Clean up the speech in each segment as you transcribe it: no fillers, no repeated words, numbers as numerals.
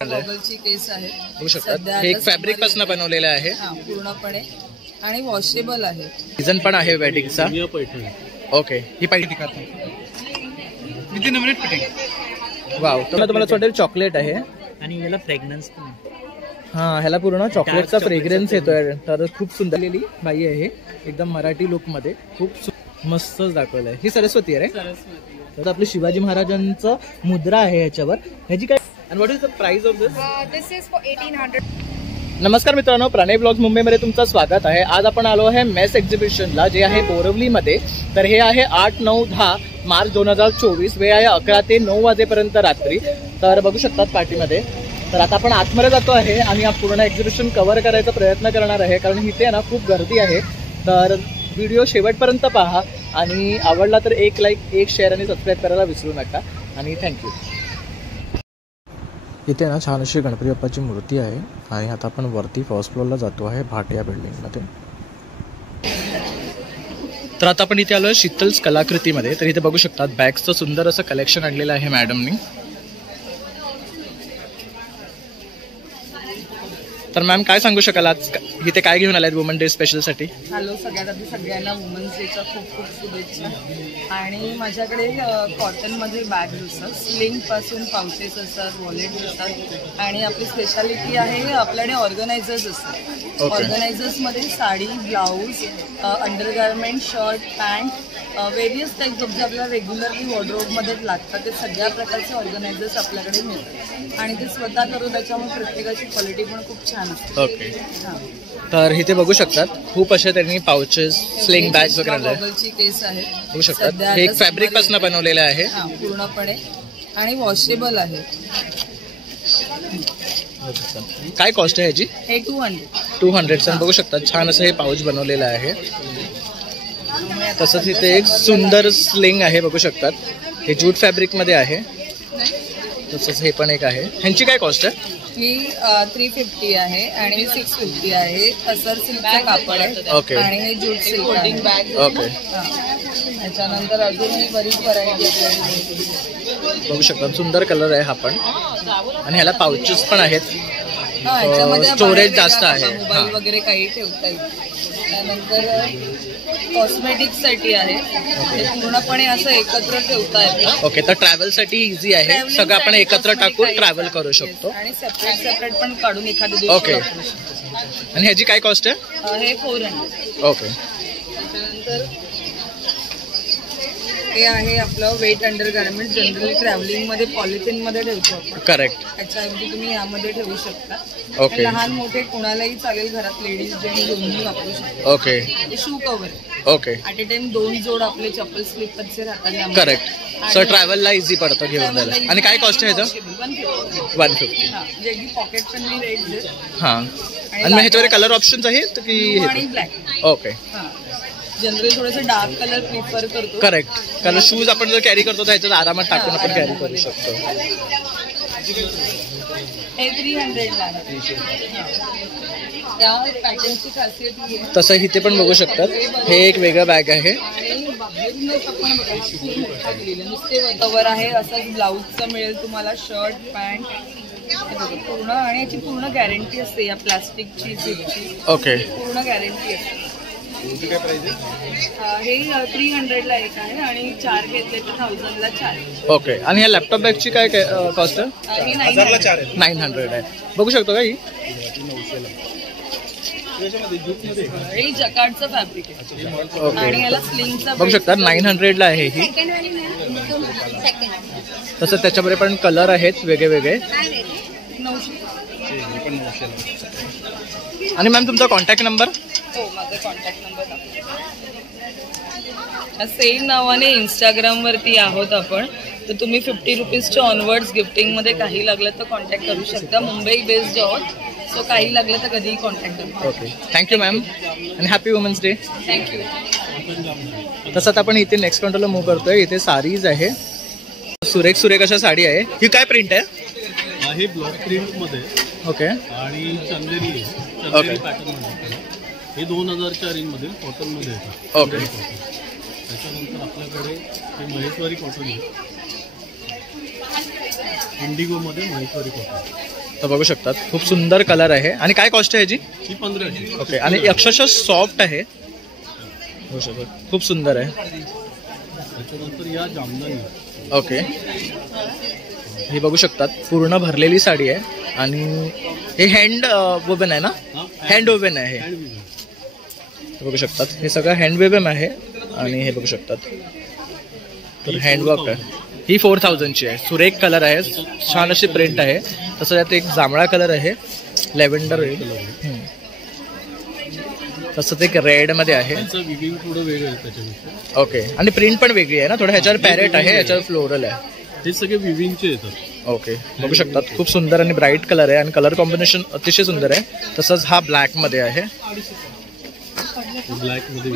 गॉगलची केस आहे बघू शकतात. हे एक फॅब्रिक पासून बनवलेलं आहे पूर्णपणे आणि वॉशेबल आहे. डिझाइन पण आहे वेडिंगचा. ओके ही पाहिजे within a minute fitting. Wow. तुम्हाला वाटेल चॉकलेट आहे आणि याला फ्रेग्रन्स पण आहे. हा ह्याला पूर्ण चॉकलेटचा फ्रेग्रन्स येतोय. तर खूप सुंदरलेली बाई आहे एकदम मराठी लुक मध्ये. खूप मस्तच दाखवलंय. ही सरस्वती आहे रे. तर आपले शिवाजी महाराजांचं मुद्रा आहे ह्याच्यावर. ह्याची काय and what is the price of this? This is for 1800. नमस्कार मित्रांनो, प्रणय ब्लॉग्स मुंबईमध्ये तुमचं स्वागत आहे. आज आपण आलो आहे मेस एक्झिबिशनला, जे आहे बोरिवलीमध्ये. तर हे आहे 8, 9, 10 मार्च 2024. वेळ आहे 11 ते 9 वाजेपर्यंत रात्री. तर बघू शकतात पार्टीमध्ये. तर आता आपण आतमध्ये जातो आहे आणि हा पूर्ण एक्झिबिशन कव्हर करायचा प्रयत्न करणार आहे, कारण इथे ना खूप गर्दी आहे. तर व्हिडिओ शेवटपर्यंत पहा आणि आवडला तर एक लाईक, एक शेअर आणि सबस्क्राईब करायला विसरू नका. आणि थँक्यू. इथे ना छान अशी गणपती बाप्पाची मूर्ती आहे आणि आता आपण वरती फर्स्ट फ्लोअरला जातो आहे भाटिया बिल्डिंगमध्ये. तर आता आपण इथे आलो आहे शीतल्स कलाकृतीमध्ये. तर इथे बघू शकतात बॅग्सचं सुंदर असं कलेक्शन आणलेलं आहे मॅडमनी. तर मॅम काय सांगू शकाल आज इथे काय घेऊन आलात वुमन डे स्पेशल साठी? हॅलो, सगळ्यात आधी सगळ्यांना वुमन्स डेच्या खूप खूप शुभेच्छा. आणि माझ्याकडे कॉटनमध्ये बॅग्स असतात, स्लिंग पासून पाउचेस असतात, वॉलेट असतात. आणि आपली स्पेशालिटी आहे आपल्याकडे ऑर्गनायझर्स असतात. ऑर्गनायझर्समध्ये sari, blouse, undergarment, shirt, pant, various types जे आपल्याला रेग्युलरली वॉर्डरोबमध्ये लागतात ते सगळ्या प्रकारचे ऑर्गनायझर्स आपल्याकडे मिळतात. आणि ते स्वतः करू, त्याच्यामुळे प्रत्येकाची क्वालिटी पण खूप छान असते. ओके. तर इथे बघू शकतात खूप अशा त्यांनी पाउचेस, स्लिंग बॅग्स वगैरे गॉगलची केस आहे बघू शकतात. हे एक फॅब्रिक पासून बनवलेलं आहे पूर्णपणे आणि वॉशेबल आहे. काय कॉस्ट आहे ह्याची? हे 200. बघू शकतात छान असं हे पाऊच बनवलेलं आहे. तसंच इथे एक सुंदर स्लिंग आहे बघू शकतात. हे जूट फॅब्रिक मध्ये आहे. तसंच हे पण एक आहे. ह्यांची काय कॉस्ट आहे? ही 350 आहे आणि 650 आहे. असर सिल्कचं कापड आहे. ओके. आणि हे जूट सिल्क बॅग. ओके. त्याच्यानंतर अजून ही बरीच व्हरायटी बघू शकता. सुंदर कलर आहे हा पण. आणि ह्याला पाउचेस पण आहेत. स्टोरेज जास्त आहे. मोबाईल वगैरे काही ठेवता येईल. त्यानंतर कॉस्मेटिक्स साठी आहे. ते पूर्णपणे असं एकत्र ठेवता येतं. ओके. तर ट्रॅव्हल साठी इझी आहे. सगळं आपण एकत्र टाकून ट्रॅव्हल करू शकतो. आणि सेपरेट पण काढून एखाद्या दिवशी. ओके. आणि ह्याची काय कॉस्ट आहे? हे 400. ओके. त्याच्यानंतर हे आहे आपलं wet under garment. Generally travelling मध्ये पॉलिथिन मध्ये ठेवतो आपण. करेक्ट. त्याच्याऐवजी तुम्ही यामध्ये ठेवू शकता. ओके. लहान मोठे कोणालाही चालेल, घरात लेडीज जेंट्स दोन्ही वापरू शकतो. ओके. हे shoe cover. Okay. At a time 2 जोड आपले चप्पल स्लिपरचे राहतात. करेक्ट. सो ट्रॅव्हलला इझी पडतं घेऊन जायला. आणि काय कॉस्ट आहे ह्याचं? 150. जे की पॉकेट फ्रेंडली रेट्स. हां. आणि मग ह्याच्यावर कलर ऑप्शन्स आहेत की? आणि ब्लॅक. ओके. जनरली थोडंसं डार्क कलर प्रिफर करतो. करेक्ट. कारण शूज आपण जर कॅरी करतो तर ह्याच्यात आरामात टाकून आपण कॅरी करू शकतो. हे 300 ला आहे. त्या पॅटर्नची खासियत ही आहे. तसं इथे पण बघू शकतात. हे एक वेगळं बॅग आहे. आणि बाहेरूनच आपण बघा नुसते कवर आहे. असंच ब्लाऊजचं मिळेल तुम्हाला, शर्ट, पॅन्ट पूर्ण. आणि याची पूर्ण गॅरंटी असते या प्लास्टिकची झिपची. ओके. पूर्ण गॅरंटी असते. हे 300 ला एक आहे आणि 4 घेतले तर 1000 ला 4. ओके. आणि ह्या लॅपटॉप बॅगची काय कॉस्ट आहे? ही 900 आहे. बघू शकतो का ही? हे जकार्डचं फॅब्रिक आहे. आणि याला स्लिंगचा बघू शकता 900 ला आहे ही. तसं त्याच्यामध्ये पण कलर आहेत वेगळे वेगळे. 900. आणि मॅम तुमचा कॉन्टॅक्ट नंबर? हो, माझा कॉन्टॅक्ट नंबर सेम नावाने इंस्टाग्रामवरती आहोत आपण. तर तुम्ही 50 रुपीजच्या ऑनवर्ड्स गिफ्टिंगमध्ये काही लागलं तर कॉन्टॅक्ट करू शकता. मुंबई बेस्ड आहोत, सो काही लागलं तर कधीही कॉन्टॅक्ट करू. ओके. थँक्यू मॅम आणि हॅपी वुमन्स डे. थँक्यू. तसंच आपण इथे नेक्स्ट काउंटरला मूव्ह करतोय. इथे साडीज आहे. सुरेख अशा साडी आहे. ही काय प्रिंट आहे? ही ब्लॉक प्रिंट मध्ये. ओके. आणि चंदेरी आहे. चंदेरी पॅटर्न मध्ये. हे 2000च्या रेंजमध्ये कॉटनमध्ये येतात. ओके. त्याच्यानंतर आपल्याकडे हे महेश्वरी कॉटन आहे. इंडिगोमध्ये महेश्वरी कॉटन. तर बघू शकतात खूप सुंदर कलर आहे. आणि काय कॉस्ट आहे याची? ही 1500. ओके. आणि अक्षरशः सॉफ्ट आहे, बघू शकतात खूप सुंदर आहे. त्याच्यानंतर या जामदानी. ओके. हे बघू शकतात पूर्ण भरलेली साडी आहे आणि हे हँड वोवेन आहे ना? हँड वोवेन आहे हे. बघू शकतात हे सगळं हँड वोवेन आहे. आणि हे बघू शकतात तर हँडवर्क आहे. ही 4000ची आहे. सुरेख कलर आहे, छान अशी प्रिंट आहे. तसं त्यात एक जांभळा कलर आहे, लेव्हेंडर आहे, तसंच एक रेड मध्ये आहे. ओके. आणि प्रिंट पण वेगळी आहे ना थोडं. ह्याच्यावर पॅरेट आहे, ह्याच्यावर फ्लोरल आहे. हे सगळे विविंगचे येतात. ओके. बघू शकतात खूप सुंदर आणि ब्राईट कलर आहे आणि कलर कॉम्बिनेशन अतिशय सुंदर आहे. तसंच हा ब्लॅक मध्ये आहे. ब्लॅक मध्ये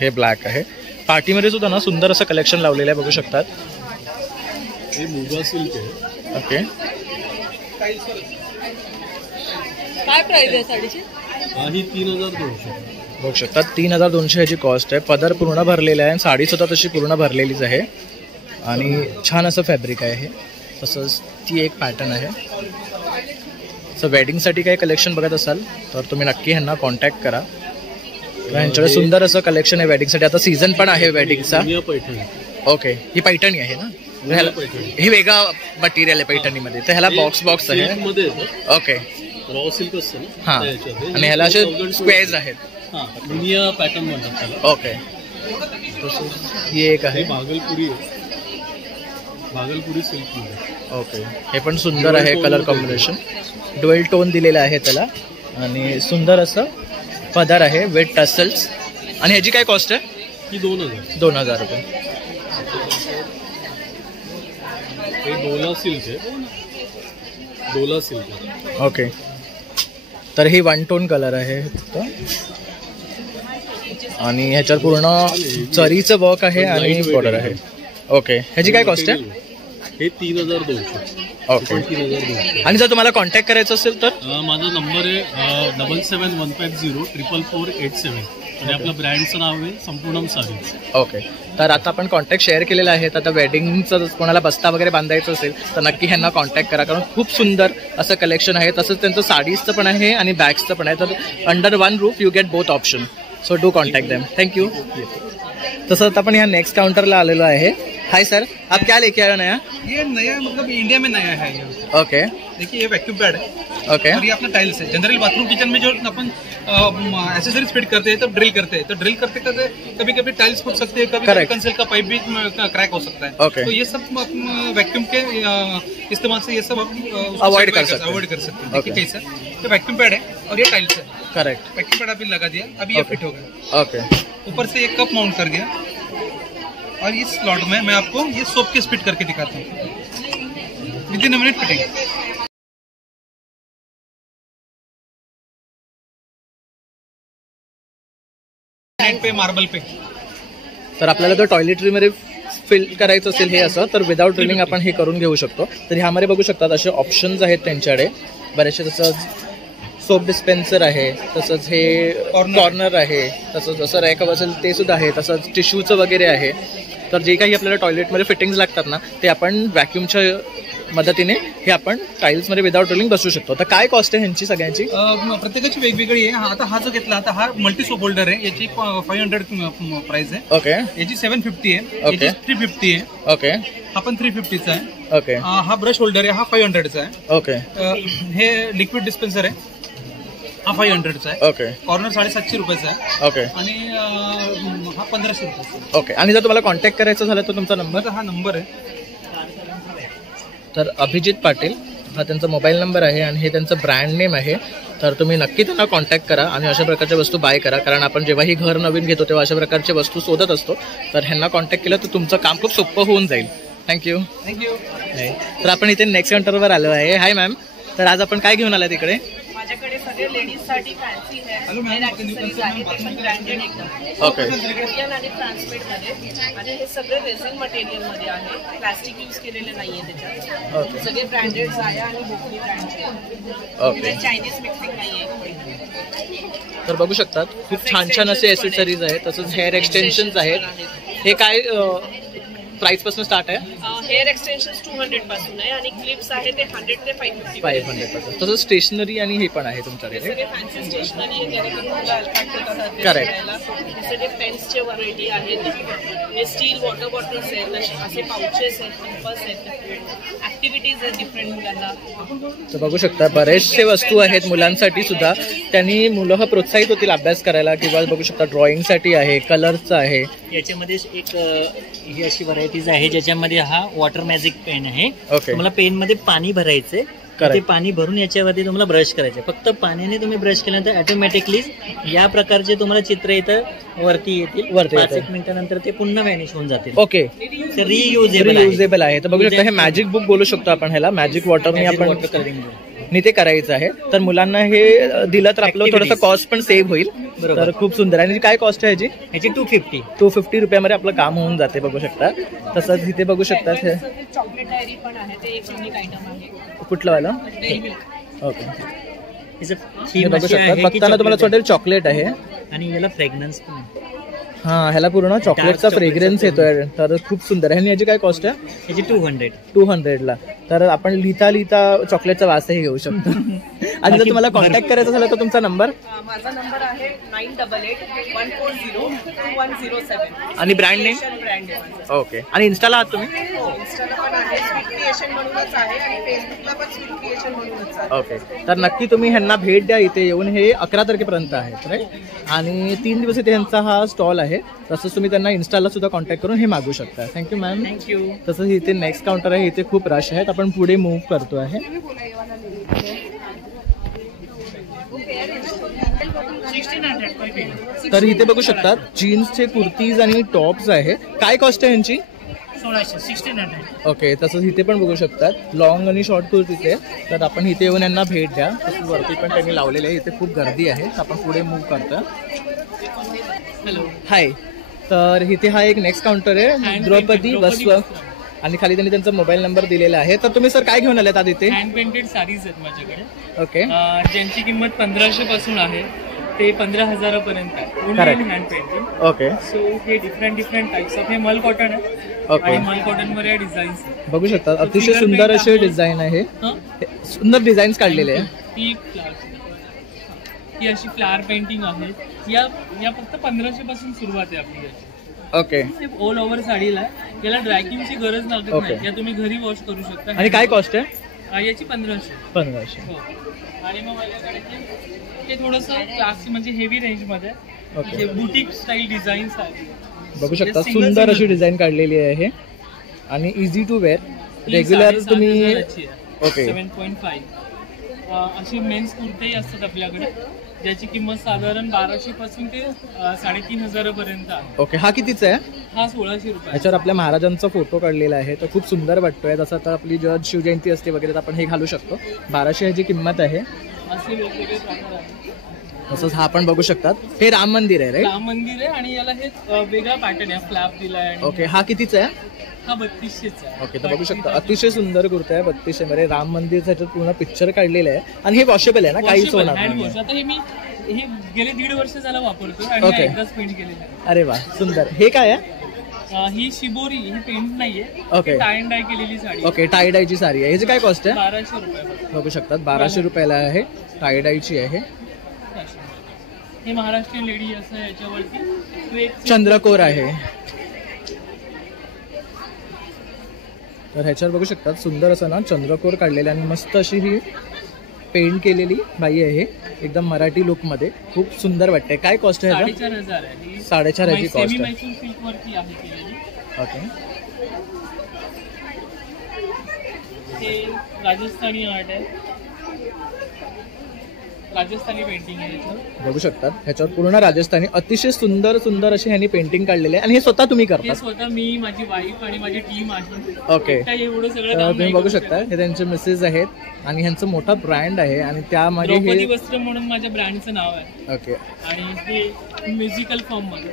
हे ब्लॅक आहे. पार्टीमध्ये सुद्धा ना सुंदर असं कलेक्शन लावलेलं आहे, बघू शकतात. हे मुगा सिल्क आहे. ओके. काय प्राइस आहे साडीची? ही 3200. बघू शकतात 3200 ह्याची कॉस्ट आहे. पदर पूर्ण भरलेला आहे आणि साडी सुद्धा तशी पूर्ण भरलेलीच आहे आणि छान असं फॅब्रिक आहे हे. तसंच ती एक पॅटर्न आहे. सो वेडिंगसाठी काही कलेक्शन बघत असाल तर तुम्ही नक्की ह्यांना कॉन्टॅक्ट करा. ह्यांच्याकडे सुंदर असं कलेक्शन आहे वेडिंगसाठी. आता सीझन पण आहे वेडिंगचा. ओके. ही पैठणी आहे ना? ही वेगळा मटेरियल आहे पैठणीमध्ये. तर ह्याला बॉक्स आहे. ओके. रॉ सिल्क असतं ना. हां. आणि ह्याला असे स्क्वेअर्स आहेत. दुनिया पॅटर्न म्हणतात त्याला. ओके. ही एक आहे भागलपुरी सिल्क मध्ये. ओके. हे पण सुंदर आहे कलर कॉम्बिनेशन. ड्युएल टोन दिलेला आहे त्याला आणि सुंदर असं पदर आहे विथ टसल्स. आणि ह्याची काय कॉस्ट आहे? ही 2000. 2000 रुपये. हे डोला सिल्क आहे. डोला सिल्क. ओके. तर ही 1 टोन कलर आहे फक्त आणि ह्याच्यावर पूर्ण चरीचं वर्क आहे आणि बॉर्डर आहे. ओके. ह्याची काय कॉस्ट आहे? हे 3200. ओके. आणि जर तुम्हाला कॉन्टॅक्ट करायचं असेल तर माझा नंबर आहे 7715044487 आणि आपलं ब्रँडचं नाव आहे संपूर्णम सारीज. ओके. तर आता आपण कॉन्टॅक्ट शेअर केलेला आहे. तर आता वेडिंगचं कोणाला बस्ता वगैरे बांधायचं असेल तर नक्की ह्यांना कॉन्टॅक्ट करा कारण खूप सुंदर असं कलेक्शन आहे. तसंच त्यांचं साडीजचं पण आहे आणि बॅग्सचं पण आहे. तर under one roof you get both option. So do contact them. Thank you. तसंच आपण ह्या नेक्स्ट काउंटरला आलेलो आहे. हाय सर, आप क्या लेके आए हो नया? ये नया मतलब इंडिया में नया है ये. ओके. देखिए ये वैक्यूम पैड है. ओके. और ये अपना टाइल्स है. जनरल बाथरूम किचन में जो अपन एसेसरीज फिट करते हैं तब ड्रिल करते हैं. तो ड्रिल करते करते कभी कभी टाइल्स फूट सकते हैं, कभी कंसेल का पाइप भी क्रैक हो सकता है. Okay. तो ये सब वैक्यूम के इस्तेमाल से ये सब अवॉइड कर सकते हैं. देखिए कैसा ये वैक्यूम पैड है और ये टाइल्स है. करेक्ट. वैक्यूम पैड अभी लगा दिया, अभी ये फिट हो गया. ओके. ऊपर से एक कप माउंट कर दिया और इस स्लॉट में मैं आपको ये सोप केस फिट करके दिखाता हूँ. Within a minute fitting. पे मार्बल पे. तर आपल्याला जर टॉयलेटरीमध्ये फिल करायचं असेल हे असं तर विदाउट ड्रिलिंग आपण हे करून घेऊ शकतो. तर ह्यामध्ये बघू शकतात असे ऑप्शन्स आहेत त्यांच्याकडे बरेचसे. तसंच सोप डिस्पेन्सर आहे, तसंच हे कॉर्नर आहे, तसंच जसं रॅक असेल ते सुद्धा आहे, तसंच टिश्यूचं वगैरे आहे. तर जे काही आपल्याला टॉयलेटमध्ये फिटिंग्स लागतात ना ते आपण व्हॅक्यूमच्या मदतीने हे आपण टाईल्समध्ये विदाउट ड्रिलिंग बसवू शकतो. तर काय कॉस्ट आहे ह्यांची सगळ्यांची? प्रत्येकाची वेगवेगळी आहे. आता हा जो घेतला आता हा मल्टी सोप होल्डर आहे. याची 500 प्राइस आहे. ओके. याची 750 आहे. याची 350 आहे. ओके. हा पण 350चा आहे. ओके. हा ब्रश होल्डर आहे, हा 500चा आहे. ओके. हे लिक्विड डिस्पेन्सर आहे, हा 500चा आहे. ओके. कॉर्नर 750 रुपयाचा आहे. ओके. आणि हा 1500 रुपयाचा. ओके. आणि जर तुम्हाला कॉन्टॅक्ट करायचं झालं तर तुमचा नंबर? हा नंबर आहे. तर अभिजित पाटील हा त्यांचा मोबाईल नंबर आहे आणि हे त्यांचं ब्रँड नेम आहे. तर तुम्ही नक्की त्यांना कॉन्टॅक्ट करा आणि अशा प्रकारच्या वस्तू बाय करा कारण आपण जेव्हाही घर नवीन घेतो तेव्हा अशा प्रकारच्या वस्तू शोधत असतो. तर ह्यांना कॉन्टॅक्ट केलं तर तुमचं काम खूप सोपं होऊन जाईल. थँक्यू. तर आपण इथे नेक्स्ट काउंटरवर आलो आहे. हाय मॅम, तर आज आपण काय घेऊन आला तिकडे? माझ्याकडे सगळे लेडीजसाठी फॅन्सी हेअर ॲक्सेसरीज आहेत, ते पण ब्रँडेड एकदम. ओके. इंडियन आणि ट्रान्समेटमध्ये आणि हे सगळे रेझिन मटेरियलमध्ये आहे. प्लास्टिक यूज केलेले नाहीये त्याच्यात. ओके. सगळे ब्रँडेड आहे आणि बोकली ब्रँडचे. ओके. चायनीज मिक्सिंग नाहीये. तर बघू शकतात खूप छान छान असे ॲक्सेसरीज आहेत. तसंच हेअर एक्सटेन्शन्स आहेत. हे काय प्राइस पासून स्टार्ट आहे? हेअर एक्सटेन्शन 200 पासून आहे आणि क्लिप्स आहे ते 100 ते 550 500 पासून. तसं स्टेशनरी आणि हे पण आहे तुमच्याकडे? सगळे फॅन्सी स्टेशनरी आहे ज्याच्यामध्ये मुलं attract होतात Correct. करायला. हे सगळे पेन्सचे व्हरायटी आहेत. हे स्टील वॉटर बॉटल्स आहेत, असे पाउचेस आहेत, कंपस आहेत, ऍक्टिव्हिटीज आहेत डिफरंट मुलांना. तर बघू शकता बरेचसे वस्तू आहेत मुलांसाठी सुद्धा. त्यांनी मुलं प्रोत्साहित होतील अभ्यास करायला किंवा बघू शकता ड्रॉइंगसाठी आहे, कलर्सचं आहे. याच्यामध्ये एक ही अशी व्हरायटीज आहे ज्याच्यामध्ये हा वॉटर मॅजिक पेन आहे. ओके. तुम्हाला पेन मध्ये पाणी भरायचंय, ते पाणी भरून याच्यावरती तुम्हाला ब्रश करायचे. फक्त पाण्याने तुम्ही ब्रश केल्यानंतर ऑटोमॅटिकली या प्रकारचे तुम्हाला चित्र इथं वरती येतील. 5-1 मिनिटानंतर ते पुन्हा व्हॅनिश होऊन जातील. ओके. रियुजेबल आहे. तर बघू शकता हे मॅजिक बुक बोलू शकतो आपण ह्याला. मॅजिक वॉटरने आपण ते करायचं आहे. तर मुलांना हे दिलं तर आपलं थोडंसं कॉस्ट पण सेव्ह होईल. तर खूप सुंदर आहे. आणि काय कॉस्ट आहे ह्याची? 250 रुपयामध्ये आपलं काम होऊन जाते बघू शकता. तसंच इथे बघू शकता चॉकलेट डायरी पण आहे, ते एक युनिक आयटम आहे. कुठलं वाला? ओके. हे बघू शकता बघताना तुम्हाला वाटेल चॉकलेट आहे आणि याला फ्रेग्रन्स पण आहे. हा ह्याला पूर्ण चॉकलेटचा फ्रेग्रन्स येतोय. तर खूप सुंदर आहे. आणि याची काय कॉस्ट आहे? याची 200 तर आपण लिहिता चॉकलेटचा वासही घेऊ शकतो. आणि जर तुम्हाला कॉन्टॅक्ट करायचा झाला तर तुमचा नंबर? माझा नंबर आहे 9881402107. आणि brand name? Brand name. Okay. आणि इन्स्टाला आहात तुम्ही? इन्स्टाला पण आहे, स्वीट क्रिएशन म्हणूनच आहे आणि फेसबुकला पण स्वीट क्रिएशन म्हणूनच आहे. ओके. तर नक्की तुम्ही ह्यांना भेट द्या. इथे येऊन हे 11 तारखेपर्यंत आहेत राईट. आणि 3 दिवस इथे ह्यांचा हा स्टॉल आहे. तसंच तुम्ही त्यांना इन्स्टाला सुद्धा कॉन्टॅक्ट करून हे मागू शकता. Thank you ma'am. थँक्यू. तसंच इथे नेक्स्ट काउंटर आहे. इथे खूप रश आहेत. आपण पुढे मूव्ह करतो आहे. तर इथे बघू शकतात जीन्सचे कुर्तीज आणि टॉप्स आहे. काय कॉस्ट आहे यांची? 1600. ओके. तसंच इथे पण बघू शकतात लॉंग आणि शॉर्ट कुर्तीज आहे. तर आपण इथे येऊन यांना भेट द्या. तसंच वरती पण त्यांनी लावलेले आहे. इथे खूप गर्दी आहे. तर आपण पुढे मूव्ह करतो. हॅलो. हाय. तर इथे हा एक नेक्स्ट काउंटर आहे द्रौपदी वस्त्र आणि खाली त्यांनी त्यांचा मोबाईल नंबर दिलेला आहे. तर तुम्ही सर काय घेऊन आलेत आज इथे? हँड पेंटेड साडीज आहेत माझ्याकडे. ओके. ज्यांची किंमत 1500 पासून आहे ते 15,000 पर्यंत आहे. Correct. Hand painting. Okay. So हे डिफरंट टाइप्स ऑफ हे मल कॉटन आहे. ओके. आणि मल कॉटन मध्ये डिझाईन्स बघू शकता अतिशय सुंदर असे डिझाईन आहे. सुंदर डिझाईन्स काढलेले आहे. ही अशी फ्लावर पेंटिंग आहे. या फक्त 1500 पासून सुरुवात आहे आपली. ओके. ऑल ओव्हर साडीला आहे. याला ड्रायकिंगची गरज लागत Okay. नाही. या तुम्ही घरी वॉश करू शकता. आणि काय कॉस्ट आहे? याची 1500. 1500. हो. आणि मग माझ्याकडे ते थोडंसं क्लासी म्हणजे हेवी रेंज मध्ये ओके. बुटीक स्टाईल डिझाईन्स आहेत. बघू शकता सुंदर अशी डिझाईन काढलेली आहे आणि इझी टू वेअर रेग्युलर तुम्ही. ओके. 7.5 अशी मेन्स कुर्तेही असतात आपल्याकडे ज्याची किंमत साधारण 1200 पासून ते 3500 पर्यंत आहे. ओके. हा कितीचा आहे? हा 1600 रुपये. याच्यावर आपल्या महाराजांचा फोटो काढलेला आहे. तर खूप सुंदर वाटतोय. जसं आता आपली जेव्हा शिवजयंती असते वगैरे तर आपण हे घालू शकतो. 1200 ह्याची किंमत आहे. असे वेगवेगळे प्रकार आहेत. तसंच हा पण बघू शकतात. हे राम मंदिर आहे राईट? राम मंदिर आहे आणि याला हे वेगळा पॅटर्न आहे. फ्लॅप दिलाय. ओके. हा कितीचा आहे? हा 3200चा आहे. ओके. तर बघू शकता अतिशय सुंदर कुर्ता आहे. 3200 मध्ये राम मंदिरचं पूर्ण पिक्चर काढलेलं आहे आणि हे वॉशेबल आहे ना? काहीच होणार नाही. आता हे मी गेले 1.5 वर्ष झालं वापरतो आणि Okay. एकदाच पेंट केलेलं आहे. अरे वा सुंदर. हे काय आहे? ही शिबोरी ही पेंट नाहीये. Okay. टाय अँड डाय केलेली साडी. ओके. टाय डायची साडी आहे. ह्याची काय कॉस्ट आहे? 1200 रुपये. बघू शकतात 1200 रुपयाला आहे. टाय डायची आहे. हे महाराष्ट्रीयन लेडी असं याच्यावरती तो एक चंद्रकोर आहे. तर ह्याच्यावर बघू शकतात सुंदर असं ना चंद्रकोर काढलेले आणि मस्त अशी ही पेंट केलेली बाई आहे. एकदम मराठी लुक मध्ये खूप सुंदर वाटते. काय कॉस्ट आहे? 4,500 आहे. 4,500 कॉस्ट सेमी आहे. मैसूर सिल्क वरती आहे केलेली. ओके. हे राजस्थानी आर्ट आहे. राजस्थानी पेंटिंग आहे याच्यावर. बघू शकतात ह्याच्यावर पूर्ण राजस्थानी अतिशय सुंदर सुंदर असे ह्यांनी पेंटिंग काढलेले आहे आणि हे स्वतः तुम्ही हे करता? स्वतः मी, माझी वाईफ आणि माझी टीम आहे. ओके. एवढं सगळं तर काम तुम्ही नाही बघू करू शकता शकत. हे त्यांचे मिसेस आहेत आणि ह्यांचं मोठा ब्रँड आहे आणि त्यामध्ये द्रौपदी हे. वस्त्र म्हणून माझ्या ब्रँडचं नाव आहे. ओके. आणि हे म्युझिकल फॉर्म मध्ये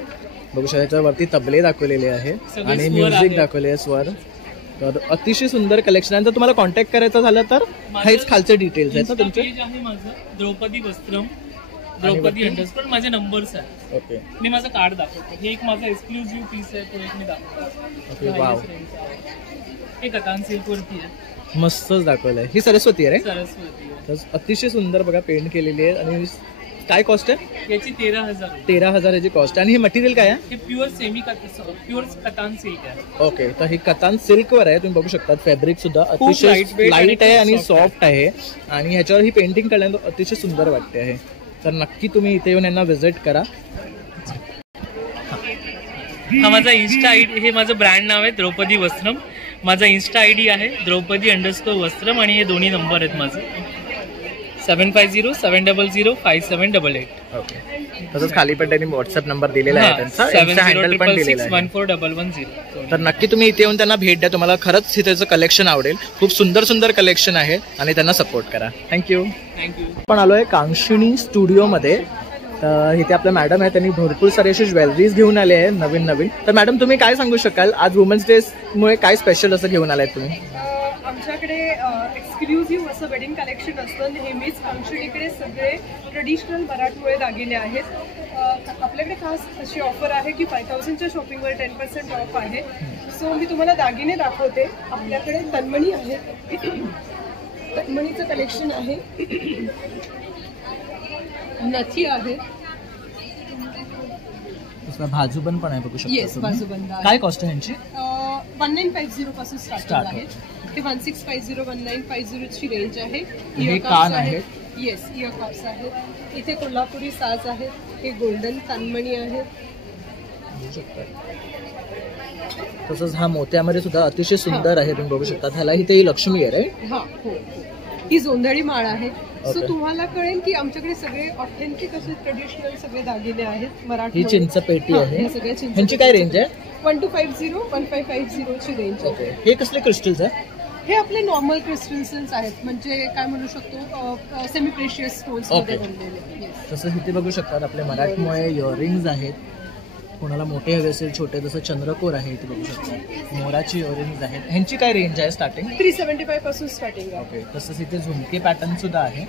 बघू शकता याच्यावरती तबले दाखवलेले आहे सगळे आणि स्वर म्युझिक आहेत. दाखवले आहे स्वर. तर अतिशय सुंदर कलेक्शन आहे. जर तुम्हाला कॉन्टॅक्ट करायचं झालं तर हेच खालचे डिटेल्स आहेत ना तुमचे? पेज आहे माझं द्रौपदी वस्त्रम द्रौपदी अंडरस्कोर माझे नंबर्स आहेत. ओके. मी माझं कार्ड दाखवतो. हे एक माझा एक्सक्लुझिव्ह पीस आहे, तो एक मी दाखवतो. ओके. वाव, हे कतान सिल्क वरती आहे. मस्तच दाखवलंय. ही सरस्वती आहे रे. सरस्वती आहे. तर अतिशय सुंदर बघा पेंट केलेली आहे. आणि काय कॉस्ट आहे? याची 13,000. 13,000 याची कॉस्ट. आणि हे मटेरियल काय आहे? हे प्युअर कतान सिल्क आहे. ओके. तर ही कतान सिल्क वर आहे. तुम्ही बघू शकता फॅब्रिक सुद्धा अतिशय लाईट आहे आणि सॉफ्ट आहे. आणि ह्याच्यावर ही पेंटिंग करण्यात अतिशय सुंदर वाटते आहे. तर नक्की तुम्ही इथे येऊन यांना व्हिजिट करा. हा माझा इन्स्टा आयडी, हे माझं ब्रँड नाव आहे द्रौपदी वस्त्रम. माझा इन्स्टा आयडी आहे द्रौपदी अंडरस्कोर वस्त्रम आणि हे दोन्ही नंबर आहेत माझे 7507005788. ओके. तसंच खाली पण त्यांनी व्हॉट्सअप नंबर दिलेला आहे त्यांचा, इन्स्टा हँडल पण दिलेला आहे. 7066141110. तर नक्की तुम्ही इथे येऊन त्यांना भेट द्या. तुम्हाला खरंच त्याचं कलेक्शन आवडेल. खूप सुंदर सुंदर कलेक्शन आहे आणि त्यांना सपोर्ट करा. थँक्यू. आपण आलोय कांक्षिणी स्टुडिओमध्ये. तर इथे आपल्या मॅडम आहे, त्यांनी भरपूर सारे असे ज्वेलरीज घेऊन आले आहे नवीन नवीन. तर मॅडम तुम्ही काय सांगू शकाल, आज वुमन्स डे मुळे काय स्पेशल असं घेऊन आलाय तुम्ही? आमच्याकडे एक्सक्लुझिव्ह असं वेडिंग कलेक्शन असतं नेहमीच. कांक्षिणीकडे सगळे ट्रेडिशनल मराठमोळे दागिने आहेत. आपल्याकडे खास अशी ऑफर आहे की 5,000च्या शॉपिंगवर 10% ऑफ आहे. सो मी तुम्हाला दागिने दाखवते. आपल्याकडे तन्मणी आहे, तन्मणीचं कलेक्शन आहे, नथी आहे, बाजूबंद पण आहे बघू शकता. येस बाजूबंद आहे. काय कॉस्ट आहे यांची? 1950 पासून स्टार्ट आहे. हे 1650 1950 ची रेंज आहे. हे कान आहेत. येस, इयर कप्स आहेत. इथे कोल्हापुरी साज आहेत. हे गोल्डन तन्मणी आहेत. तसंच हा मोत्यामध्ये सुद्धा अतिशय सुंदर आहे. तुम्ही बघू शकता. ह्याला इथे लक्ष्मी आहे रे. हा, हो. ही जोंधळी माळ आहे. सो तुम्हाला कळेल की आमच्याकडे सगळे ऑथेंटिक असे ट्रेडिशनल सगळे दागिने आहेत. मराठी ही चिंचपेटी आहे. ह्यांची काय रेंज आहे? 1250 1550 ची रेंज आहे. हे कसले क्रिस्टल्स आहे? हे आपले नॉर्मल क्रिस्टल्स आहेत, म्हणजे काय म्हणू शकतो सेमी प्रेशियस स्टोन्स मध्ये बनलेले. तसंच इथे बघू शकतात आपले मराठमोळे इयरिंग्ज आहेत. कोणाला मोठे हवे असेल छोटे, जसं चंद्रकोर आहे इथे बघू शकता. मोराची इयरिंग्ज आहेत. ह्यांची काय रेंज आहे स्टार्टिंग? 375 पासून स्टार्टिंग आहे. ओके. तसंच इथे झुमके पॅटर्न सुद्धा आहे.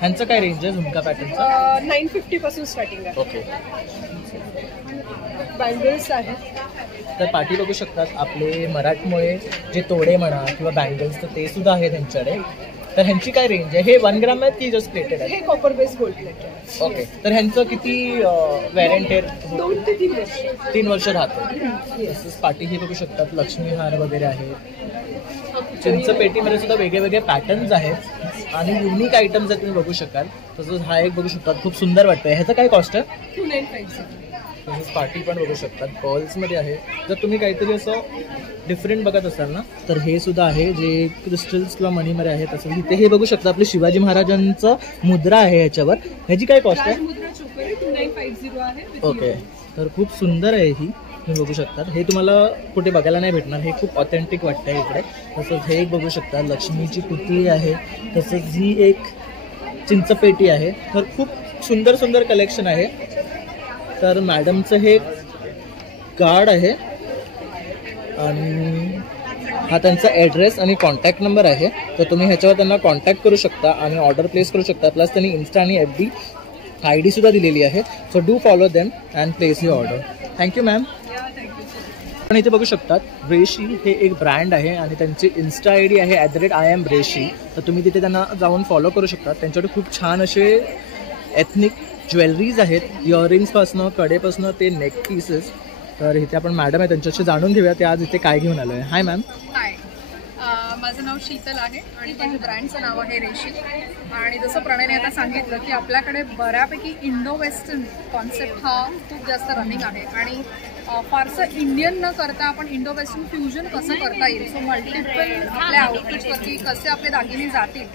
ह्यांचं काय रेंज आहे झुमका पॅटर्नचा? 950 पासून स्टार्टिंग आहे. ओके. बँगल्स आहेत. तर पाठी बघू शकतात आपले मराठमोळे जे तोडे म्हणा किंवा बँगल्स, तर ते सुद्धा आहेत त्यांच्याकडे. तर ह्यांची काय रेंज आहे? हे 1 ग्राम आहेत की जस्ट प्लेटेड आहे? हे कॉपर बेस गोल्ड प्लेटेड आहे. ओके. तर ह्यांचं किती वॅरंटी आहे? 2 ते 3 वर्ष. 3 वर्ष राहते. तसंच पाठी हे बघू शकतात लक्ष्मी हार वगैरे आहे. चिंचपेटीमध्ये सुद्धा वेगळे वेगळे पॅटर्न्स आहेत आणि युनिक आयटम्स आहेत तुम्ही बघू शकाल. तसंच हा एक बघू शकतात, खूप सुंदर वाटतंय. ह्याचं काय कॉस्ट आहे? 2950. तसंच पार्टी पण बघू शकतात, पर्ल्समध्ये आहे. जर तुम्ही काहीतरी असं डिफरंट बघत असाल ना, तर हे सुद्धा आहे जे क्रिस्टल्स किंवा मनीमध्ये आहे. तसंच इथे हे बघू शकता आपले शिवाजी महाराजांचं मुद्रा आहे ह्याच्यावर. ह्याची काय कॉस्ट आहे? मुद्रा चोकर 2950 आहे. ओके. तर खूप सुंदर आहे ही, तुम्ही बघू शकता. हे तुम्हाला कुठे बघायला नाही भेटणार, हे खूप ऑथेंटिक वाटतंय इकडे. तसंच हे एक बघू शकता लक्ष्मीची पुतळी आहे. तसंच ही एक चिंचपेटी आहे. तर खूप सुंदर सुंदर कलेक्शन आहे. तर मॅडमचं हे कार्ड आहे आणि हा त्यांचा ॲड्रेस आणि कॉन्टॅक्ट नंबर आहे. तर तुम्ही ह्याच्यावर त्यांना कॉन्टॅक्ट करू शकता आणि ऑर्डर प्लेस करू शकता. प्लस त्यांनी इन्स्टा आणि FB ID सुद्धा दिलेली आहे. So do follow them and place your order. Thank you ma'am. पण इथे बघू शकतात ब्रेशी हे एक ब्रँड आहे आणि त्यांची इन्स्टा ID आहे @IamBreshi. तर तुम्ही तिथे त्यांना जाऊन फॉलो करू शकता. त्यांच्याकडे खूप छान असे एथनिक ज्वेलरीज आहेत, इयरिंग्सपासनं कडेपासनं ते नेक पीसेस. तर इथे आपण मॅडम आहे त्यांच्याशी जाणून घेऊया ते आज इथे काय घेऊन आलो आहे. हाय मॅम. हाय, माझं नाव शीतल आहे आणि माझ्या ब्रँडचं नाव आहे रेशी. आणि जसं प्रणयने आता सांगितलं की आपल्याकडे बऱ्यापैकी इंडो वेस्टर्न कॉन्सेप्ट हा खूप जास्त रनिंग आहे आणि फारसं इंडियन न करता आपण इंडो वेस्टर्न फ्युजन कसं करता येईल, सो मल्टिपल आपल्या आउटफिट्सवरती कसे आपले दागिने जातील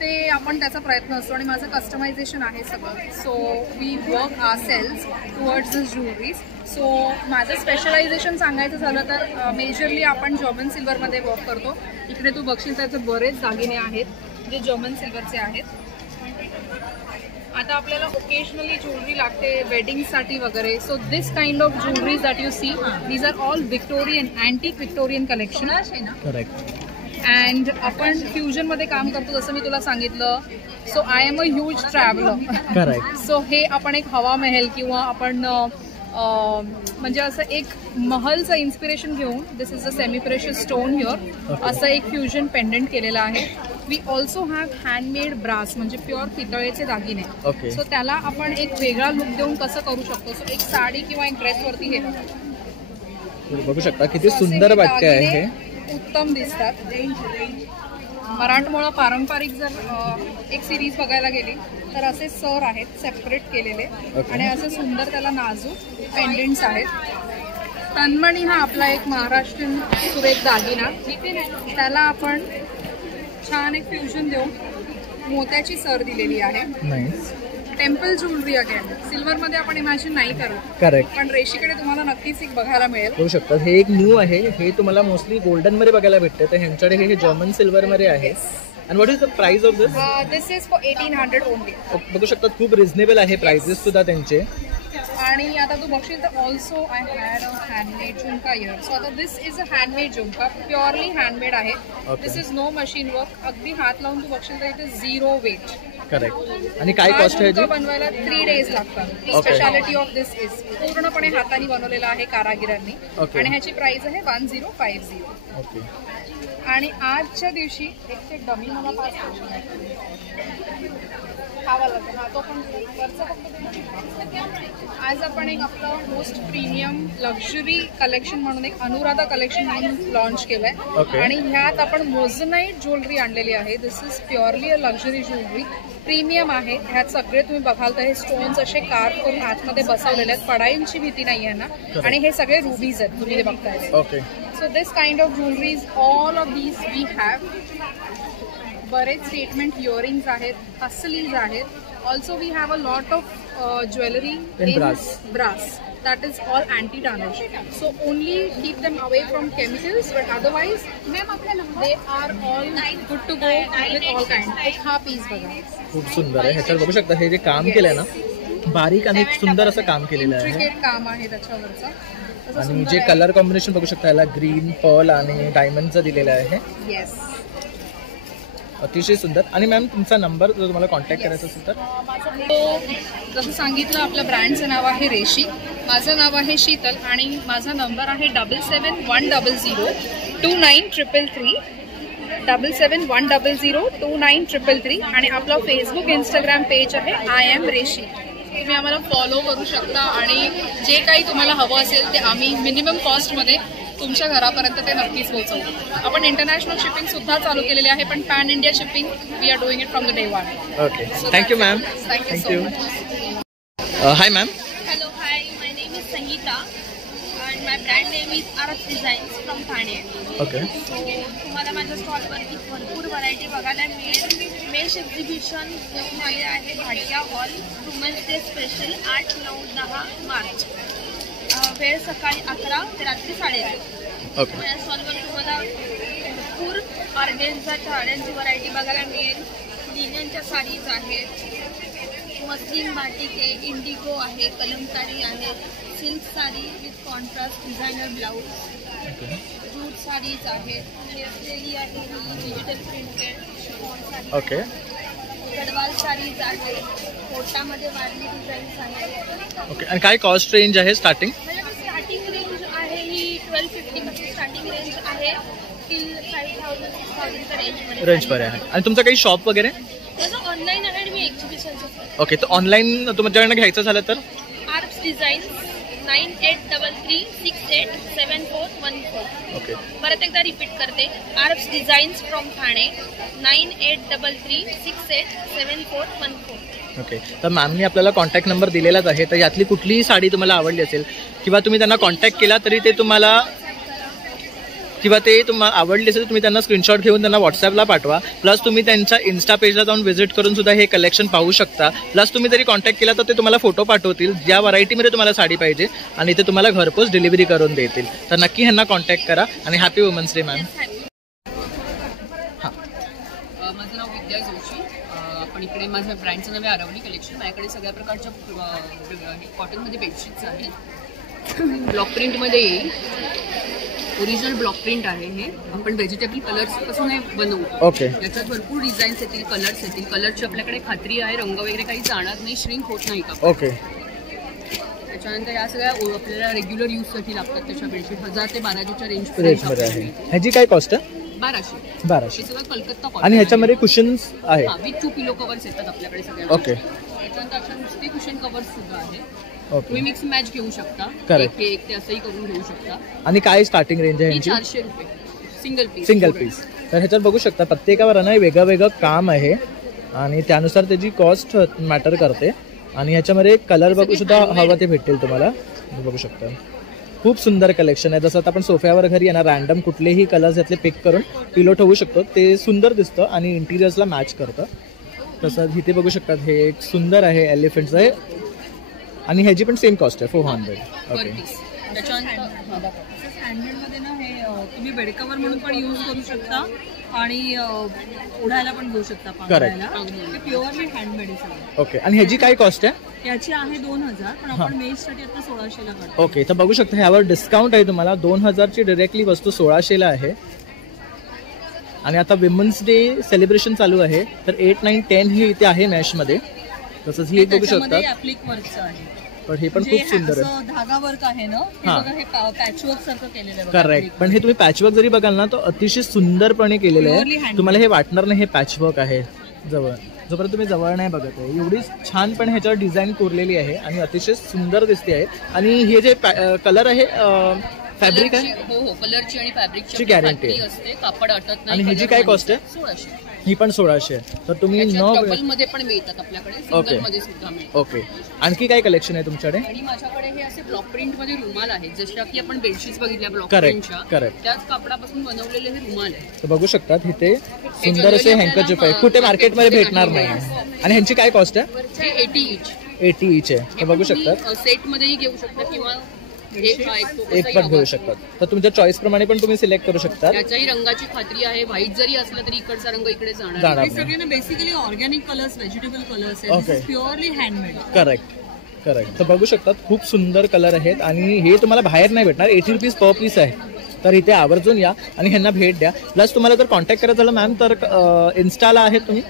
ते आपण त्याचा प्रयत्न असतो. आणि माझं कस्टमायझेशन आहे सगळं. So we work our sales towards this jewelleries. So माझं स्पेशलायझेशन सांगायचं झालं तर मेजरली आपण जर्मन सिल्वरमध्ये वर्क करतो. इकडे तू बघशील त्याचे बरेच दागिने आहेत जे जर्मन सिल्वरचे आहेत. आता आपल्याला ओकेजनली ज्वेलरी लागते वेडिंगसाठी वगैरे. So this kind of jewelleries that you see, these are all Victorian, antique Victorian collection. Correct. And आपण फ्युजनमध्ये काम करतो जसं मी तुला सांगितलं. So I am a huge traveller. Correct. So हे आपण एक हवा महल किंवा आपण म्हणजे असं एक महलचं इन्स्पिरेशन घेऊन this is a semi precious stone here असं एक फ्युजन पेंडंट केलेलं आहे. We also have handmade brass म्हणजे प्युअर पितळेचे दागिने. सो त्याला आपण एक वेगळा लुक देऊन कसं करू शकतो. सो एक साडी किंवा एक ड्रेसवरती हे बघू शकता किती सुंदर वाटते आहे. उत्तम दिसतात. मराठमोळा पारंपरिक जर एक सिरीज बघायला गेली तर असे सर आहेत सेपरेट केलेले आणि असे सुंदर त्याला नाजूक पेंडेंट्स आहेत. तन्मणी हा आपला एक महाराष्ट्रीयन सुरेख दागिना, त्याला आपण छान एक फ्युजन देऊन मोत्याची सर दिलेली आहे. टेम्पल ज्वेलरी अगेन सिल्वर मध्ये आपण इमॅजिन नाही करत. करेक्ट. पण रेशीकडे तुम्हाला नक्कीच एक बघायला मिळेल. होऊ शकतं. हे एक न्यू आहे. हे तुम्हाला मोस्टली गोल्डन मध्ये बघायला भेटते. तर ह्यांच्याकडे हे जर्मन सिल्वर मध्ये आहे. And what is the price of this? This is for 1800 only. बघू शकता खूप रिझनेबल आहे प्राइसेस सुद्धा त्यांचे. आणि आता तू बघशील तर also I had a handmade झुमका इयर. सो आता दिस इज अ हँडमेड झुमका, प्युअरली हँडमेड आहे. This is no machine work. अगदी हात लावून तू बघशील तर इथे 0 वेट. करेक्ट. आणि काय कॉस्ट आहे? बनवायला 3 days लागतात. स्पेशालिटी ऑफ दिस इज पूर्णपणे हाताने बनवलेला आहे कारागिरांनी आणि ह्याची प्राइस आहे 1050. ओके. आणि आजच्या दिवशी एक ते डमी मला 5 खावा लागतो. हा तो पण वरचा फक्त. आज आपण एक आपलं मोस्ट प्रीमियम लक्झरी कलेक्शन म्हणून एक अनुराधा कलेक्शन म्हणून लॉन्च केलंय आणि ह्यात आपण मोझनाईट ज्वेलरी आणलेली आहे. This is purely a luxury jewellery. Premium आहे. ह्यात सगळे तुम्ही बघाल तर हे स्टोन्स असे कार्व करून आतमध्ये बसवलेले आहेत. पडाईंची भीती नाही आहे ना. आणि हे सगळे रुबीज आहेत तुम्ही हे बघताय. Okay. So this kind of jewelleries all of these we have. बरेच स्टेटमेंट इयरिंग्स आहेत, हसलीज आहेत. Also we have a lot of jewellery in brass. That is all anti-damage. So only keep them away from chemicals, but otherwise, they are all good to go with all kinds. एक हा piece बघा. खूप सुंदर आहे. ह्याच्यावर बघू शकता हे जे काम केलंय ना, बारीक आणि सुंदर असं काम केलेलं आहे. इंट्रिकेट काम आहे त्याच्यावरचं. आणि जे कलर कॉम्बिनेशन बघू शकता याला ग्रीन, पर्ल आणि डायमंडचं दिलेलं आहे. येस. अतिशय सुंदर. आणि मॅम तुमचा नंबर जर तुम्हाला कॉन्टॅक्ट करायचा असेल तर? जसं सांगितलं आपलं ब्रँडचं नाव आहे रेशी, माझं नाव आहे शीतल आणि माझा नंबर आहे 7710029333. 7710029333 आणि आपला फेसबुक इंस्टाग्राम पेज आहे आय एम रेशी. तुम्ही आम्हाला फॉलो करू शकता आणि जे काही तुम्हाला हवं असेल ते आम्ही मिनिमम कॉस्टमध्ये तुमच्या घरापर्यंत ते नक्कीच पोहोचवू. आपण इंटरनॅशनल शिपिंग सुद्धा चालू केलेली आहे पण pan India shipping we are doing it from the day 1. Okay. Thank you ma'am. Thank you. Hi ma'am. Hello, hi, my name is Sangeeta and my brand name is Arab Designs from Thane. Okay. So, तुम्हाला माझ्या स्टॉलवरती भरपूर variety बघायला मिळेल. Mesh exhibition घेऊन आले आहे Bhatia hall women's day special 8, 9, 10 March. वेळ सकाळी 11 ते रात्री 8:30. ओके. या स्टॉलवर तुम्हाला भरपूर ऑर्गेन्झा साड्यांची व्हरायटी बघायला मिळेल. लिननच्या साडीज आहेत, मस्लिन बाटिक आहे, इंडिगो आहे, कलमकारी आहे, silk sari with contrast designer blouse, jute sarees आहेत, नेसलेली आहे digital printed chiffon sari. Okay. Gadwal sarees आहेत, कोटामध्ये वारली डिझाईन्स आहेत. ओके. आणि काय कॉस्ट रेंज आहे स्टार्टिंग? स्टार्टिंग रेंज आहे ही 1250 पासून स्टार्टिंग रेंज आहे टिल 5000 6000 रेंज पर्यंत आहे. आणि तुमचं काही शॉप वगैरे? माझं ऑनलाईन आहे आणि मी एक्झिबिशनचं. ओके. तर ऑनलाईन तुमच्याकडनं घ्यायचं झालं तर? आर्ब्स डिझाईन्स 9833687414. ओके. परत एकदा रिपीट करते, आर्ब्स डिझाईन्स फ्रॉम ठाणे 9833687414. ओके. तर मॅमनी आपल्याला कॉन्टॅक्ट नंबर दिलेलाच आहे. तर यातली कुठलीही साडी तुम्हाला आवडली असेल किंवा तुम्ही त्यांना कॉन्टॅक्ट केला तरी ते तुम्हाला आवडली असेल तुम्ही त्यांना स्क्रीनशॉट घेऊन त्यांना व्हॉट्सअपला पाठवा. प्लस तुम्ही त्यांच्या इन्स्टा पेजला जाऊन व्हिजिट करून सुद्धा हे कलेक्शन पाहू शकता. प्लस तुम्ही जरी कॉन्टॅक्ट केला तर ते तुम्हाला फोटो पाठवतील ज्या व्हरायटीमध्ये तुम्हाला साडी पाहिजे आणि ते तुम्हाला घरपोच डिलिव्हरी करून देतील. तर नक्की ह्यांना कॉन्टॅक्ट करा आणि हॅपी वुमन्स डे मॅम. माझं नाव विद्या जोशी. आपण इकडे माझ्या ब्रँडचं नाव आहे अरवली कलेक्शन. माझ्याकडे सगळ्या प्रकारच्या कॉटनमध्ये बेडशीट्स आहेत. ब्लॉक प्रिंटमध्ये येईल, ओरिजिनल ब्लॉक प्रिंट आहे हे. आपण व्हेजिटेबल कलर्स पासून हे बनवतो. ओके. याच्यात भरपूर डिझाईन्स येतील, कलर्स येतील. कलरची आपल्याकडे खात्री आहे, रंग वगैरे काही जाणार नाही, श्रिंक होत नाही का. ओके. त्याच्यानंतर या सगळ्या आपल्याला रेग्युलर यूजसाठी लागतात तशा बेडशीट 1000 ते 1200च्या रेंजमध्ये आहे. ह्याची काय कॉस्ट आहे? 1200. सगळं कलकत्ता कॉटन. आणि ह्याच्यामध्ये कुशन्स आहे? विथ 2 पिलो कव्हर्स येतात आपल्याकडे सगळ्या. ओके. त्याच्यानंतर अशा नुसते कुशन कव्हर्स सुद्धा आहे. तुम्ही मिक्स मॅच घेऊ शकता. एक ते असंही करून घेऊ शकता. आणि काय स्टार्टिंग रेंज आहे? 400 रुपये सिंगल पीस. तर ह्याच्यात बघू शकता प्रत्येकावर ना वेगळं वेगळं काम आहे आणि त्यानुसार त्याची कॉस्ट मॅटर करते. आणि ह्याच्यामध्ये कलर बघू सुद्धा हवा ते भेटतील तुम्हाला. बघू शकता खूप सुंदर कलेक्शन आहे. जसं आता आपण सोफ्यावर घरी येणार रॅन्डम कुठलेही कलर्स यातले पिक करून पिलो ठेवू शकतो. ते सुंदर दिसतं आणि इंटिरियर्सला मॅच करतं. तसं इथे बघू शकतात हे एक सुंदर आहे, एलिफंटचं आहे आणि ह्याची पण सेम कॉस्ट आहे 400. ओके. हँडमेडमध्ये ना हे तुम्ही बेड कव्हर म्हणून पण यूज करू शकता आणि ओढायला पण घेऊ शकता पांघरायला. ते प्युअरली हँडमेड आहे. ओके. आणि ह्याची काय कॉस्ट आहे? याची आहे 2000, पण आपण मेजसाठी आता 1600ला काढतो. ओके. तर बघू शकता ह्यावर डिस्काउंट आहे तुम्हाला. 2000ची डायरेक्टली वस्तू 1600ला आहे. आणि आता विमेन्स डे सेलिब्रेशन चालू आहे तर 8, 9, 10 हे इथे आहे मॅशमध्ये. तसंच हे बघू शकता. ऍप्लिक वर्कचं आहे पण हे पण खूप सुंदर आहे. धागा वर्क आहे ना, हे पॅचवर्क सारखं केलेलं आहे. करेक्ट. पण हे तुम्ही पॅचवर्क जरी बघाल ना तो अतिशय सुंदरपणे केलेलं आहे. तुम्हाला हे वाटणार नाही हे पॅचवर्क आहे जवळ, जोपर्यंत तुम्ही जवळ नाही बघत आहे. एवढी छान पण ह्याच्यावर डिझाईन कोरलेली आहे आणि अतिशय सुंदर दिसते आहे. आणि हे जे कलर आहे फॅब्रिक आहे. हो, कलरची आणि फॅब्रिकची गॅरंटी असते. कापड अटत नाही. आणि ह्याची काय कॉस्ट आहे? 1600. ही पण 1600 आहे. तर तुम्ही डबल मध्ये पण मिळतात आपल्याकडे, सिंगल मध्ये सुद्धा मिळतात. ओके. आणखी काय कलेक्शन आहे तुमच्याकडे? आणि माझ्याकडे हे असे ब्लॉक प्रिंट मध्ये रुमाल आहेत, जशा की आपण बेडशीट्स बघितल्या ब्लॉक प्रिंटच्या, त्याच कापडापासून बनवलेले हे रुमाल आहेत. तर बघू शकतात इथे सुंदर असे हँकरचीफ आहे, कुठे मार्केटमध्ये भेटणार नाही. आणि ह्यांची काय कॉस्ट आहे? 80 each. 80 each आहे. बघू शकतात सेट मध्येही घेऊ शकता किंवा एक पण घेऊ शकतात. तर तुमच्या चॉईस प्रमाणे पण तुम्ही सिलेक्ट करू शकता. त्याच्याही रंगाची खात्री आहे. व्हाईट जरी असला तरी इकडचा रंग इकडे जाणार. हे सगळे ना basically organic colours, vegetable colours आहेत, प्युअरली हँडमेड. करेक्ट. तर बघू शकतात खूप सुंदर कलर आहेत आणि हे तुम्हाला बाहेर नाही भेटणार. 80 रुपीज पर पीस आहे. तर इथे आवर्जून या आणि ह्यांना भेट द्या. प्लस तुम्हाला जर कॉन्टॅक्ट करायचं झालं मॅम तर इन्स्टाला आहेत तुम्ही?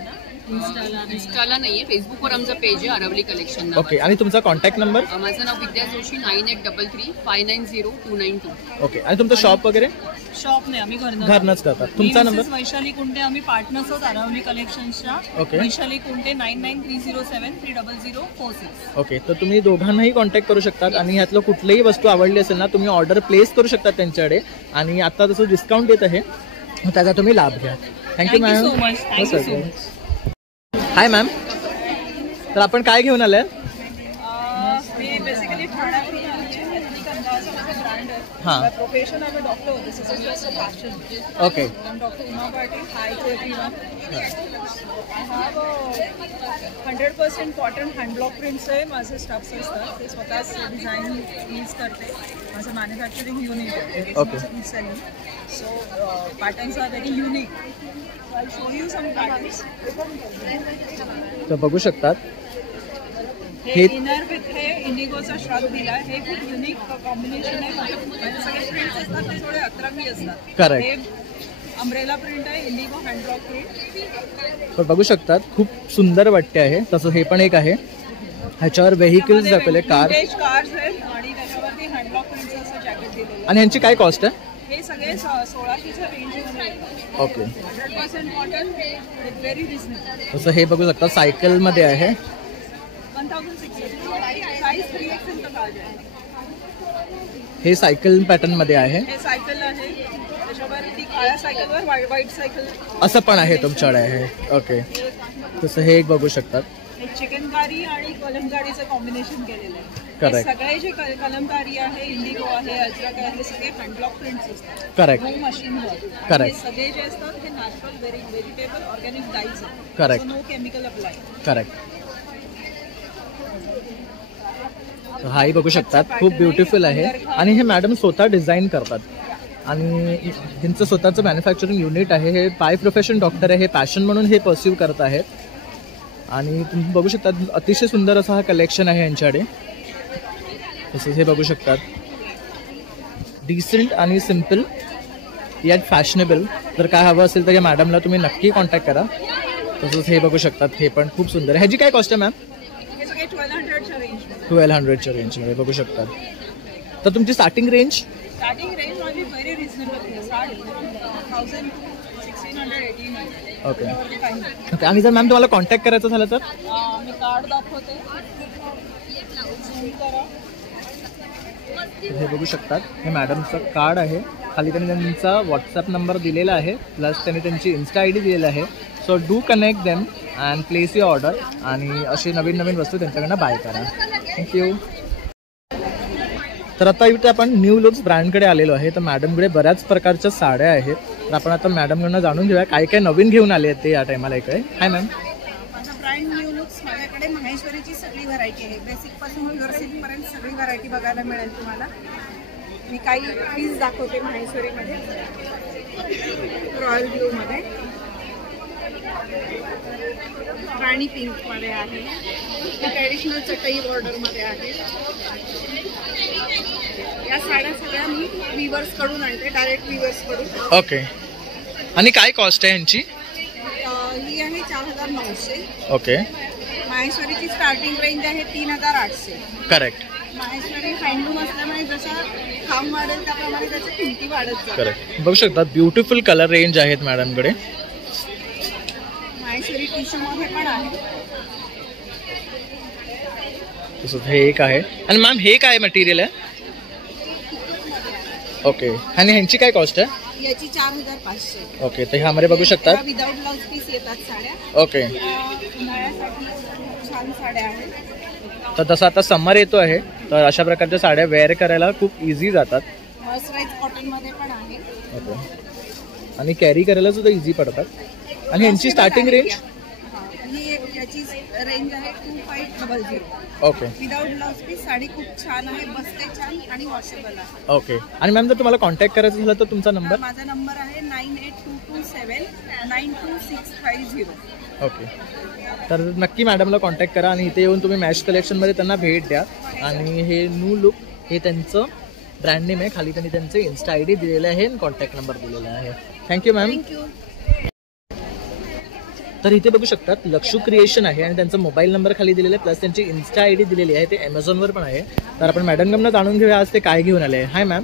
इन्स्टाला नाहीये, फेसबुकवर आमचा पेज आहे अरवली कलेक्शन. ओके. आणि तुमचा कॉन्टॅक्ट नंबर? माझं नाव विद्या जोशी, 9833590292. ओके. आणि तुमचं शॉप वगैरे? शॉप नाही, आम्ही घरनंच करतात. तुमचा नंबर? वैशाली कुंटे, आम्ही पार्टनर्स आहोत अरवली कलेक्शनच्या. ओके. वैशाली कुंटे 9930730046. ओके. तर तुम्ही दोघांनाही कॉन्टॅक्ट करू शकतात आणि ह्यातलं कुठलीही वस्तू आवडली असेल ना तुम्ही ऑर्डर प्लेस करू शकता त्यांच्याकडे. आणि आता जसं डिस्काउंट येत आहे त्याचा तुम्ही लाभ घ्या. Thank you ma'am. Hi ma'am. तर आपण काय घेऊन आलाय? मी बेसिकली ठाण्यावरून ब्रँड आहे. प्रोफेशन आहे doctor. This is just a fashion. Okay. Doctor Uma Patil. Hi to everyone. I have 100% cotton hand block prints आहे. माझे स्टाफ्स असतात ते स्वतःच डिझाईन यूज करते. माझं मॅन्युफॅक्चरिंग युनिट आहे. Okay. So patterns are very unique. I'll show you some patterns. तर बघू शकतात हे इनर विथ हे इंडिगोचा श्रग दिला. हे खूप युनिक कॉम्बिनेशन आहे. म्हणजे सगळे प्रिंट्स असतात ते थोडे अतरंगी असतात. करेक्ट. हे अम्ब्रेला प्रिंट आहे, इंडिगो हँड ब्लॉक प्रिंट. तर बघू शकतात खूप सुंदर वाटते आहे. तसं हे पण एक आहे. ह्याच्यावर व्हेकल्स दाखवले, कार कार्स आहेत आणि त्याच्यावरती हँड ब्लॉक प्रिंटचं असं जॅकेट दिलेलं. आणि ह्यांची काय कॉस्ट आहे? हे सगळे 1600च्या रेंजमध्ये. ओके. 100% cotton, very reasonable. तसं हे बघू शकता सायकल मध्ये आहे. 1600 साइज 3XL तक आ जाए. हे सायकल पॅटर्न मध्ये आहे. हे सायकल आहे. त्याच्यावरती काळ्या सायकलवर व्हाईट सायकल असं पण आहे तुमच्याकडे आहे. ओके. तसं हे एक बघू शकतात. हे चिकनकारी आणि कलमकारीचं कॉम्बिनेशन केलेलं आहे. करेक्ट. सगळे जे कलमकारी आहे, इंडिगो आहे, अजरक आहे, हे सगळे हँड ब्लॉक प्रिंट्स असतात. करेक्ट. मशीनवर. करेक्ट. हे सगळे जे असतात हे नॅचरल व्हेजिटेबल ऑर्गॅनिक डाईज आहेत. Correct. No chemical apply. Correct. हाही बघू शकतात खूप ब्युटिफुल आहे. आणि हे मॅडम स्वतः डिझाईन करतात आणि ह्यांचं स्वतःचं मॅन्युफॅक्चरिंग युनिट आहे. हे बाय प्रोफेशन डॉक्टर आहे. हे पॅशन म्हणून हे परस्यू करत आहेत. आणि तुम्ही बघू शकता अतिशय सुंदर असा हा कलेक्शन आहे यांच्याकडे. तसंच हे बघू शकतात डिसेंट आणि सिम्पल यात फॅशनेबल. जर काय हवं असेल तर या मॅडमला तुम्ही नक्की कॉन्टॅक्ट करा. तसंच हे बघू शकतात, हे पण खूप सुंदर आहे. ह्याची काय कॉस्ट आहे मॅम? 1200च्या रेंजमध्ये बघू शकतात. तर तुमची स्टार्टिंग रेंज? स्टार्टिंग रेंज माझी व्हेरी रिजनेबल आहे. 1000 1600 1800. ओके. आणि जर मॅम तुम्हाला कॉन्टॅक्ट करायचं झालं तर? मी कार्ड दाखवते. हे बघू शकतात, हे मॅडमचं कार्ड आहे. खाली त्यांनी त्यांचा व्हॉट्सॲप नंबर दिलेला आहे, प्लस त्यांनी त्यांची इन्स्टा ID दिलेला आहे. So do connect them and place your order आणि अशी नवीन नवीन वस्तू त्यांच्याकडनं बाय करा. थँक्यू. तर आता इथे आपण न्यू लुक्स ब्रँडकडे आलेलो आहे. तर मॅडमकडे बऱ्याच प्रकारच्या साड्या आहेत. तर आपण आता मॅडमकडनं जाणून घेऊया काय काय नवीन घेऊन आले आहेत ते या टायमाला इकडे. हाय मॅम. माझा ब्रँड न्यू लुक्स, माझ्याकडे माहेश्वरीची सगळी व्हरायटी आहे. बेसिकपासून प्युअर सिल्कपर्यंत सगळी व्हरायटी बघायला मिळेल तुम्हाला. मी काही पीस दाखवते माहेश्वरीमध्ये. रॉयल ब्लूमध्ये, राणी पिंकमध्ये आहे, ट्रॅडिशनल चटई बॉर्डरमध्ये आहे. या साड्या सगळ्या मी विवर्स कडून आणते, डायरेक्ट विवर्स कडून. ओके. आणि काय कॉस्ट आहे यांची? ही आहे 4900. ओके. माहेश्वरीची स्टार्टिंग रेंज आहे 3800. करेक्ट. माहेश्वरी हँडलूम असल्यामुळे जसा काम वाढेल त्याप्रमाणे त्याच्या किमती वाढत जातात. करेक्ट. बघू शकता ब्युटिफुल कलर रेंज आहेत मॅडमकडे. माहेश्वरी टिश्यूमध्ये पण आहे. तसंच हे एक आहे. आणि मॅम हे काय मटेरियल आहे? ओके. आणि ह्यांची काय कॉस्ट आहे? याची 4500. ओके. तर ह्यामध्ये बघू शकतात विदाउट ब्लाउज पीस येतात साड्या. ओके. उन्हाळ्यासाठी छान साड्या आहेत. तर तसं आता समर येतो आहे, तर अशा प्रकारच्या साड्या वेअर करायला खूप इझी जातात. मर्सराइज कॉटनमध्ये पण आहे. ओके. आणि कॅरी करायला सुद्धा इझी पडतात. आणि यांची स्टार्टिंग रेंज? ही याची रेंज आहे 2500. Okay. Without blouse piece sari खूप छान आहे, बसते छान आणि वॉशेबल आहे. ओके. आणि मॅम जर तुम्हाला कॉन्टॅक्ट करायचं झालं तर तुमचा नंबर? माझा नंबर आहे 9822792650. ओके. तर नक्की मॅडमला कॉन्टॅक्ट करा आणि इथे येऊन तुम्ही मॅश कलेक्शनमध्ये त्यांना भेट द्या. आणि हे न्यू लुक हे त्यांचं ब्रँड नेम आहे. खाली त्यांनी त्यांचे इन्स्टा ID दिलेलं आहे आणि कॉन्टॅक्ट नंबर दिलेला आहे. Thank you ma'am. थँक्यू. तर इथे बघू शकतात लक्षू क्रिएशन आहे आणि त्यांचा मोबाईल नंबर खाली दिलेला आहे, प्लस त्यांची इन्स्टा ID दिलेली आहे. ते Amazonवर पण आहे. तर आपण मॅडमकडनं जाणून घेऊया आज ते काय घेऊन आले. हाय मॅम.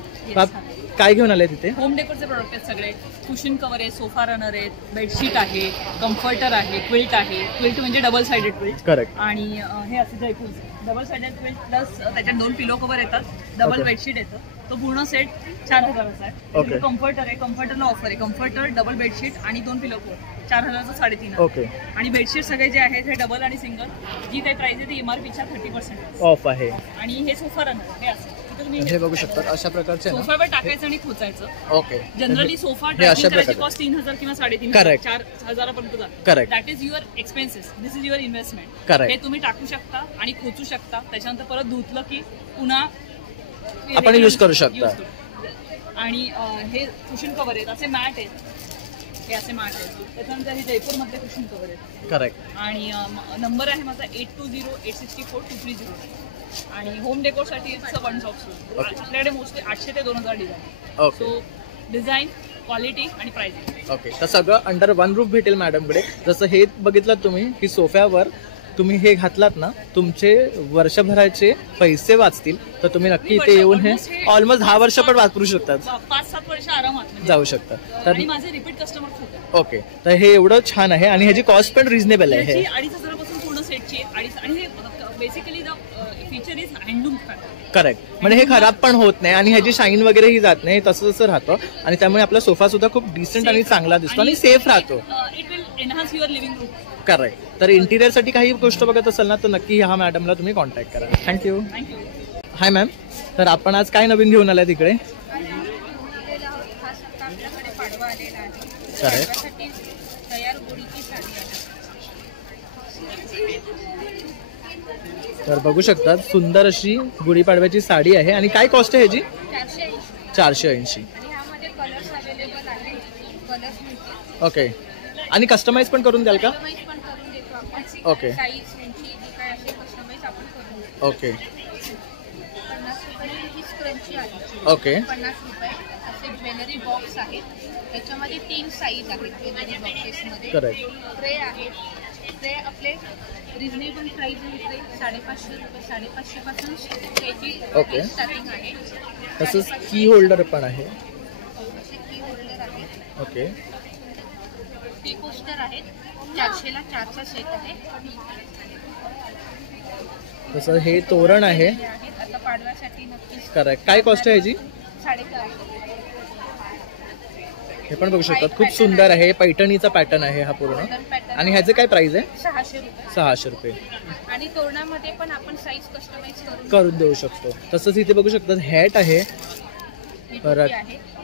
काय घेऊन आले तिथे? होम डेकोरचे प्रोडक्ट आहेत सगळे. कुशन कव्हर आहे, सोफा रनर आहेत, बेडशीट आहे, कम्फर्टर आहे, क्विल्ट आहे. क्विल्ट म्हणजे डबल साइडेड क्विल्ट. करेक्ट. आणि हे असं Jaipur double sided quilt plus त्याच्यात 2 पिलो कव्हर येतात, डबल बेडशीट येतं. तो पूर्ण सेट 4000चा आहे. ओके. कम्फर्टर आहे, कम्फर्टरला ऑफर आहे. कम्फर्टर, डबल बेडशीट आणि 2 पिलो कव्हर 4000चं 3.5. ओके. आणि बेडशीट सगळे जे आहेत हे डबल आणि सिंगल, जी काही प्राइस आहे ती MRPच्या 30% ऑफ आहे. आणि हे सोफा रनर हे असं हे बघू शकतात अशा प्रकारचे सोफावर टाकायचं आणि खोचायचं. ओके. जनरली सोफा करायची कॉस्ट 3000 किंवा 3500 करेक्ट 4000 पर्यंत जाते. Correct. That is your expenses, this is your investment. Correct. हे तुम्ही टाकू शकता आणि खोचू शकता. त्याच्यानंतर परत धुतलं की पुन्हा आपण यूज करू शकता. आणि हे कुशन कव्हर आहेत, असे मॅट आहेत, हे असे मॅट आहेत. त्याच्यानंतर हे जयपूरमधले कुशन कव्हर आहेत. करेक्ट. आणि नंबर आहे माझा 8208642309. आणि होम डेकोरसाठी it's a one shop store. आपल्याकडे मोस्टली 800 ते 2000 design. Okay. So design, quality आणि प्राइस. ओके. तर सगळं अंडर वन रूफ भेटेल मॅडमकडे. जसं हे बघितलं तुम्ही की सोफ्यावर तुम्ही हे घातलात ना, तुमचे वर्षभराचे पैसे वाचतील. तर तुम्ही नक्की इथे येऊन हे ऑलमोस्ट 10 वर्ष पण वापरू शकतात. 5-7 वर्ष आरामात जाऊ शकतात. तर माझे रिपीट कस्टमर खूप आहेत. ओके. तर हे एवढं छान आहे आणि ह्याची कॉस्ट पण रिझनेबल आहे. 2,500 पासून पूर्ण सेटची 2,500. आणि हे basically the feature is handloom. Correct. म्हणजे हे खराब पण होत नाही आणि ह्याची शाईन वगैरेही जात नाही, तसं तसं राहतं. आणि त्यामुळे आपला सोफा सुद्धा खूप डिसेंट आणि चांगला दिसतो आणि सेफ राहतो. It will enhance your living room. Correct. तर इंटिरियरसाठी काही गोष्ट बघत असाल ना तर नक्की ह्या मॅडमला तुम्ही कॉन्टॅक्ट करा. थँक्यू. Hi ma'am. तर आपण आज काय नवीन घेऊन आलाय तिकडे? तर बघू शकतात सुंदर अशी गुढीपाडव्याची साडी आहे. आणि काय कॉस्ट आहे ह्याची? 480. ओके. आणि कस्टमाइज पण करून द्याल का? ओके. ओके. ₹50 ही स्क्रंची आहे. ओके. ₹50 असे ज्वेलरी बॉक्स आहेत. याच्यामध्ये 3 साईज आहेत ज्वेलरी बॉक्सेसमध्ये. करेक्ट. ट्रे आहे. ट्रे आपले रिजनेबल प्राइस आहे. 550 रुपये, 550 पासून ओके. स्टार्टिंग आहे. तसंच की होल्डर पण आहे. असे की होल्डर आहेत. ओके. टी कोस्टर आहेत. 400 ला 4चा सेट आहे. तसं हे तोरण आहे. आता पाडव्यासाठी नक्कीच. करेक्ट. काय कॉस्ट आहे याची? 450. हे पण बघू शकतात, खूप सुंदर आहे. पैठणीचा पॅटर्न आहे हा पूर्ण. आणि ह्याचे काय प्राइस आहे? 600 रुपये. 600 रुपये. आणि तोरणामध्ये पण आपण साईज कस्टमाइज करून देऊ शकतो. तसंच इथे बघू शकतात हॅट आहे. परत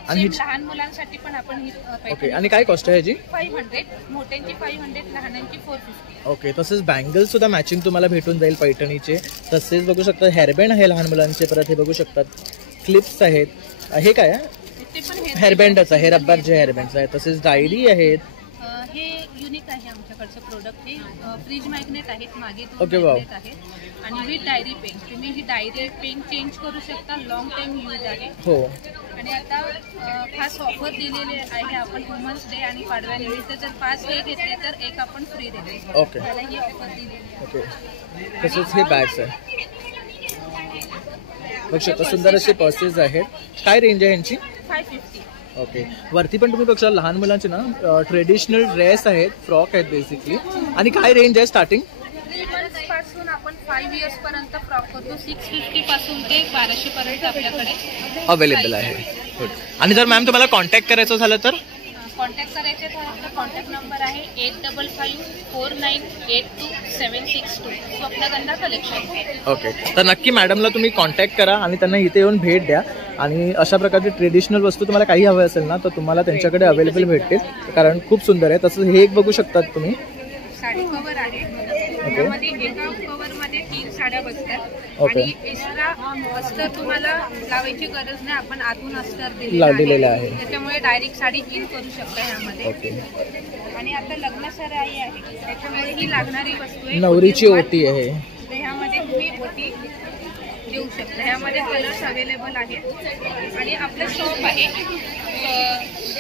आणि लहान मुलांसाठी पण आपण ओके. आणि काय कॉस्ट आहे ह्याची? 500. मोठ्यांची 500, लहानांची 450. ओके. तसेच बँगल सुद्धा मॅचिंग तुम्हाला भेटून जाईल पैठणीचे. तसेच बघू शकता हेअरबँड आहे लहान मुलांचे. परत हे बघू शकतात क्लिप्स आहेत. हे काय आहे? हेअरबँडच आहे, रब्बरचे हेअरबँड्स आहेत. तसेच डायरी आहेत. हे युनिक आहे आमच्याकडचं प्रोडक्ट. हे फ्रीज मॅग्नेट आहेत. मागे ओके. वाव. आहेत. आणि ही डायरी पेन, तुम्ही ही डायरी पेन चेंज करू शकता. लॉंग टाइम यूज आहे. हो. आणि आता खास ऑफर दिलेले आहे आपण वुमन्स डे आणि पाडव्यानिमित्त. जर 5 हे घेतले तर एक आपण फ्री देतो. ओके. त्याला ही ऑफर दिलेली आहे. ओके. तसेच हे बॅग्स आहे. बघू शकता सुंदर असे पर्सेस आहेत. काय रेंज आहे यांची? 550. ओके. वरती पण तुम्ही बघू लहान मुलांचे ना ट्रेडिशनल ड्रेस आहेत, फ्रॉक आहेत बेसिकली. आणि काय रेंज आहे स्टार्टिंग? 3 months पासून आपण 5 years पर्यंत फ्रॉक करतो. 650 पासून ते 1200 पर्यंत आपल्याकडे अवेलेबल आहे. आणि जर मॅम तुम्हाला कॉन्टॅक्ट करायचं झालं तर? कॉन्टॅक्ट करायचे तर आपला कॉन्टॅक्ट नंबर आहे 8554982762. स्वप्नगंधा कलेक्शन. ओके. तर नक्की मॅडमला तुम्ही कॉन्टॅक्ट करा आणि त्यांना इथे येऊन भेट द्या. आणि अशा प्रकारची ट्रेडिशनल वस्तू तुम्हाला काही हवं असेल ना तर तुम्हाला त्यांच्याकडे अवेलेबल भेटतील, कारण खूप सुंदर आहे. तसंच हे एक बघू शकतात तुम्ही. साडी कव्हर आहे. यामध्ये एका कव्हरमध्ये 3 साड्या बसतात. ओके. आणि एक्स्ट्रा अस्तर तुम्हाला लावायची गरज नाही. आपण आतून अस्तर दिलेलं आहे. त्याच्यामुळे डायरेक्ट साडी इन करू शकता ह्यामध्ये. ओके. आणि आता लग्न सराई आहे, त्याच्यामुळे ही लागणारी वस्तू आहे. नवरीची ओटी आहे. ह्यामध्ये तुम्ही ओटी देऊ शकता. ह्यामध्ये कलर्स अवेलेबल आहेत. आणि आपलं शॉप आहे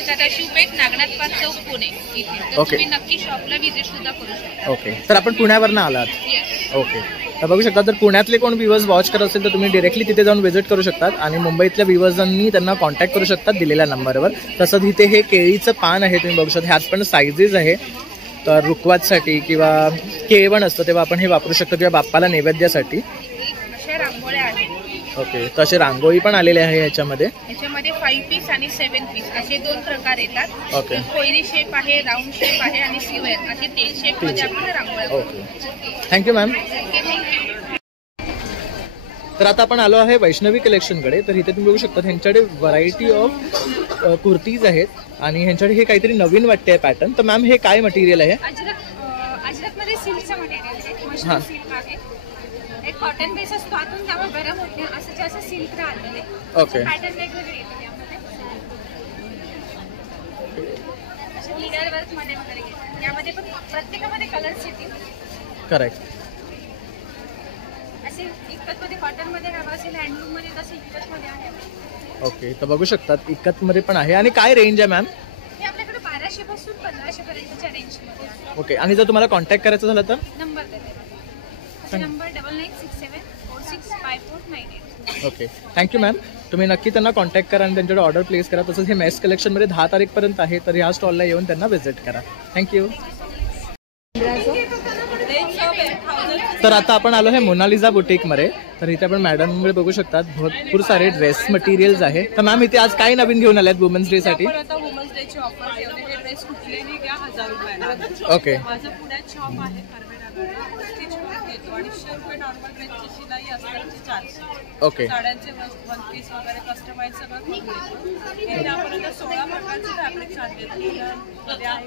सदाशिवपेठ, नागनाथ पार्क चौक, पुणे इथे. तर तुम्ही नक्की शॉपला व्हिजिट सुद्धा करू शकता. ओके. तर आपण पुण्यावरनं आलात? येस. ओके. तर बघू शकता जर पुण्यातले कोण व्ह्यूअर्स वॉच करत असेल तर तुम्ही डायरेक्टली तिथे जाऊन व्हिजिट करू शकतात. आणि मुंबईतल्या व्ह्यूअर्सांनी त्यांना कॉन्टॅक्ट करू शकतात दिलेल्या नंबरवर. तसंच इथे हे केळीचं पान आहे, तुम्ही बघू शकता. ह्यात पण साईजेस आहे. तर रुखवातसाठी किंवा केळवण असतं तेव्हा आपण हे वापरू शकतो, किंवा बाप्पाला नैवेद्यासाठी. अशा रांगोळ्या आहेत. ओके. तर असे रांगोळी पण आलेले आहे याच्यामध्ये. 5 पीस आणि 7 पीस असे 2 प्रकार येतात. ओके. कोयरी शेप आहे, राऊंड शेप आहे आणि स्क्वेअर असे 3 शेप मध्ये आपण रांगोळ्या. ओके. Thank you ma'am. तर आता आपण आलो आहे वैष्णवी कलेक्शनकडे. तर इथे तुम्ही बघू शकता ह्यांच्याकडे व्हरायटी ऑफ कुर्तीज आहेत. आणि ह्यांच्याकडे हे काहीतरी नवीन वाटते पॅटर्न. तर मॅम हे काय मटेरियल आहे? अजरक मध्ये सिल्कचं मटेरियल आहे. मशरूम सिल्क आहे. एक कॉटन बेस असतो, आतून जावा गरम होत नाही असं जास्त सिल्क राहते. ओके. पॅटर्न वेगवेगळे येते यामध्ये. असे मिरर वर्क मध्ये वगैरे येते. यामध्ये पण प्रत्येकामध्ये कलर्स येतील. करेक्ट. असे इकत मध्ये कॉटन मध्ये हवं असेल, हँडलूम मध्ये तसे इकत मध्ये आहे. ओके. तर बघू शकतात इकत मध्ये पण आहे. आणि काय रेंज आहे मॅम? हे आपल्याकडे 1200 पासून 1500 पर्यंतच्या रेंज मध्ये आहे. ओके. आणि जर तुम्हाला कॉन्टॅक्ट करायचं झालं तर? नंबर देते. नंबर 9967465498. ओके. Thank you ma'am. तुम्ही नक्की त्यांना कॉन्टॅक्ट करा आणि त्यांच्याकडे ऑर्डर प्लेस करा. तसंच हे मेस कलेक्शनमध्ये 10 तारीखपर्यंत आहे, तर ह्या स्टॉलला येऊन त्यांना व्हिजिट करा. थँक्यू. तर आता आपण आलो आहे मोनालिसा बुटीकमध्ये. तर इथे आपण मॅडमकडे बघू शकतात भरपूर सारे ड्रेस मटेरियल्स आहे. तर मॅम इथे आज काय नवीन घेऊन आल्यात वुमन्स डे साठी? आता वुमन्स डे ची ऑफर ठेवलेले ड्रेस कुठलेही घ्या 1000 रुपयाला. ओके. माझं पुण्यात शॉप आहे कर्वेनगरला. स्टिच करून देतो. 250 रुपये नॉर्मल ड्रेसची शिलाई असते 400. ओके. साड्यांचे वन पीस वगैरे कस्टमाइज सगळं करून देतो. इथे आपण आता 16 प्रकारचे फॅब्रिक्स आणले आहे.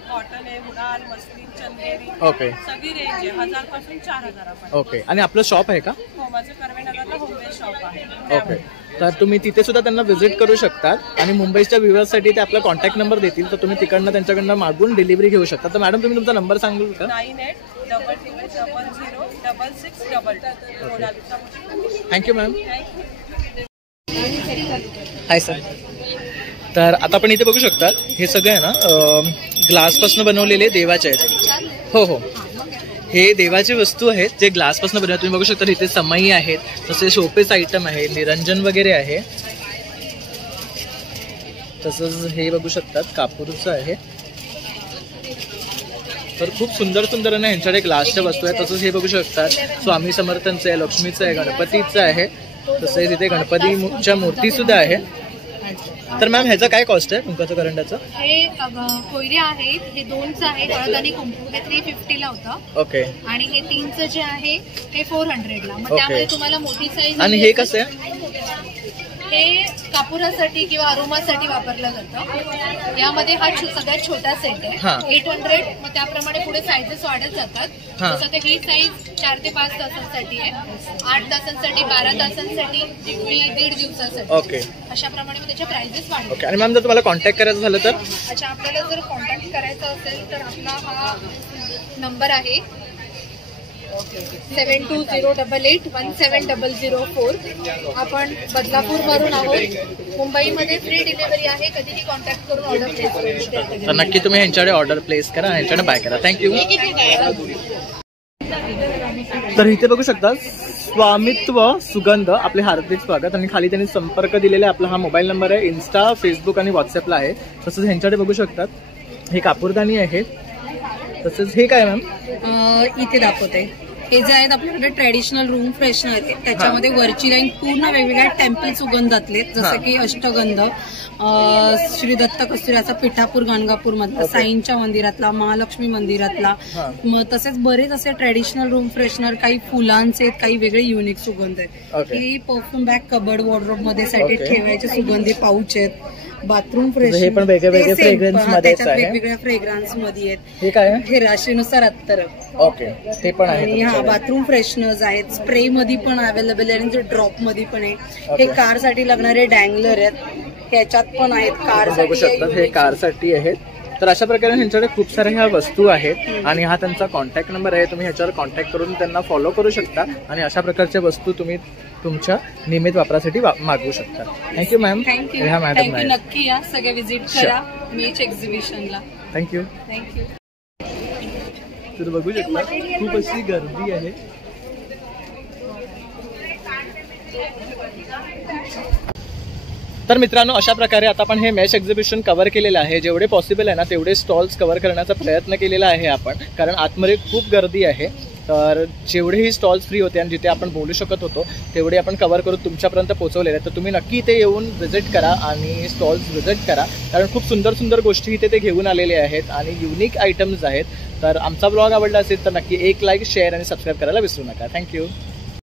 कॉटन आहे, उडाल, मस्लिन, चंदेरी. ओके. सगळी रेंज आहे 1000 पासून 4000 पर्यंत. ओके. आणि आपलं शॉप आहे का? हो, माझं कर्वेनगरला होमवेअर शॉप आहे. ओके. तर तुम्ही तिथे सुद्धा त्यांना व्हिजिट करू शकतात. आणि मुंबईच्या व्ह्यूअर्ससाठी ते आपला कॉन्टॅक्ट नंबर देतील, तर तुम्ही तिकडनं त्यांच्याकडनं मागून डिलिव्हरी घेऊ शकता. तर मॅडम तुम्ही तुमचा नंबर सांगू का? 9822006622. Thank you ma'am. Hi sir. तर आता आपण इथे बघू शकता हे सगळे आहे ना ग्लासपासून बनवलेले देवाचे आहेत. हो हो, हे देवाची वस्तू आहेत जे ग्लासपासून बनवतात. तुम्ही बघू शकता इथे समई आहेत, तसे शोपीस आयटम आहे, निरंजन वगैरे आहे. तसंच हे बघू शकतात कापूरचं आहे. तर खूप सुंदर सुंदर ना ह्यांच्याकडे ग्लासच्या वस्तू आहेत. तसंच हे बघू शकतात स्वामी समर्थांचं आहे, लक्ष्मीचं आहे, गणपतीचं आहे. तसंच इथे गणपतीच्या मूर्ती सुद्धा आहे. तर मॅम ह्याचं काय कॉस्ट आहे कुंकाचं करंडाचं? हे कोयरे आहेत, हे 2चं आहे, हळद आणि कुंकू हे 350 ला होतं. ओके. आणि हे 3चं जे आहे ते 400 ला. मग त्यामध्ये तुम्हाला मोठी साईज. आणि हे कसं आहे? हे कापुरासाठी किंवा अरोमासाठी वापरलं जातं. यामध्ये हा सगळ्यात छोटा सेट आहे 800. मग त्याप्रमाणे पुढे साईजेस वाढत जातात. जसं तर ही साईज 4 ते 5 तासांसाठी आहे, 8 तासांसाठी, 12 तासांसाठी, 1.5 दिवसासाठी. ओके. अशा प्रमाणे मग त्याच्या प्राइसेस वाढतात. ओके. आणि मॅम जर तुम्हाला कॉन्टॅक्ट करायचं झालं तर? अच्छा, आपल्याला जर कॉन्टॅक्ट करायचा असेल तर आपला हा नंबर आहे 7208817004. आपण बदलापूरवरून आहोत. मुंबईमध्ये फ्री डिलिव्हरी आहे, कधीही कॉन्टॅक्ट करून ऑर्डर प्लेस करू शकता. तर नक्की तुम्ही ह्यांच्याकडे ऑर्डर प्लेस करा, ह्यांच्याकडे बाय करा. थँक्यू. तर इथे बघू शकता स्वामित्व सुगंध, आपले हार्दिक स्वागत. आणि खाली त्यांनी संपर्क दिलेला आहे. आपला हा मोबाईल नंबर आहे, इन्स्टा, फेसबुक आणि व्हॉट्सअपला आहे. तसंच ह्यांच्याकडे बघू शकतात हे कापूरदानी आहे. तसंच हे काय मॅम इथे दाखवते, हे जे आहेत आपल्याकडे ट्रेडिशनल रूम फ्रेशनर आहे. त्याच्यामध्ये वरची लाईन पूर्ण वेगवेगळ्या टेम्पल सुगंधातले, जसं की अष्टगंध, श्री दत्त कस्तुराचा, पिठापूर गाणगापूर मधला, साईंच्या मंदिरातला, महालक्ष्मी मंदिरातला. तसेच बरेच असे ट्रेडिशनल रूम फ्रेशनर, काही फुलांचे आहेत, काही वेगळे युनिक सुगंध आहेत. ही परफ्यूम बॅग, कबर्ड, वॉर्डरोब मध्ये साठी ठेवायचे सुगंधी पाऊच आहेत. बाथरूम फ्रेशनर, हे पण वेगवेगळे फ्रेग्रन्स मध्ये आहे, वेगवेगळ्या फ्रेग्रन्स मध्ये आहेत. हे काय हे राशीनुसार अत्तर. ओके, ते पण आहे. हा बाथरूम फ्रेशनर्स आहेत, स्प्रे मध्ये पण अवेलेबल आहे आणि ड्रॉप मध्ये पण आहे. हे कार साठी लागणारे डँगलर आहेत, ह्याच्यात पण आहेत. कार बघू शकतात हे कार साठी आहेत. तर अशा प्रकारे ह्यांच्याकडे खूप साऱ्या ह्या वस्तू आहेत आणि हा त्यांचा कॉन्टॅक्ट नंबर आहे. तुम्ही ह्याच्यावर कॉन्टॅक्ट करून त्यांना फॉलो करू शकता आणि अशा प्रकारच्या वस्तू तुम्ही तुमच्या नियमित वापरासाठी मागवू शकता. Thank you ma'am. थँक्यू. नक्की या, सगळे व्हिजिट करा मेच एक्झिबिशनला. थँक्यू. तर बघू शकता खूप अशी गर्दी आहे. तर मित्रांनो, अशा प्रकारे आता आपण हे मॅच एक्झिबिशन कव्हर केलेलं आहे. जेवढे पॉसिबल आहे ना तेवढे स्टॉल्स कव्हर करण्याचा प्रयत्न केलेला आहे आपण, कारण आतमध्ये खूप गर्दी आहे. तर जेवढेही स्टॉल्स फ्री होते आणि जिथे आपण बोलू शकत होतो तेवढे आपण कव्हर करून तुमच्यापर्यंत पोहोचवलेले आहेत. तर तुम्ही नक्की इथे येऊन व्हिजिट करा आणि स्टॉल्स व्हिजिट करा, कारण खूप सुंदर सुंदर गोष्टी इथे ते घेऊन आलेले आहेत आणि युनिक आयटम्स आहेत. तर आमचा ब्लॉग आवडला असेल तर नक्की एक लाईक, शेअर आणि सबस्क्राईब करायला विसरू नका. थँक्यू.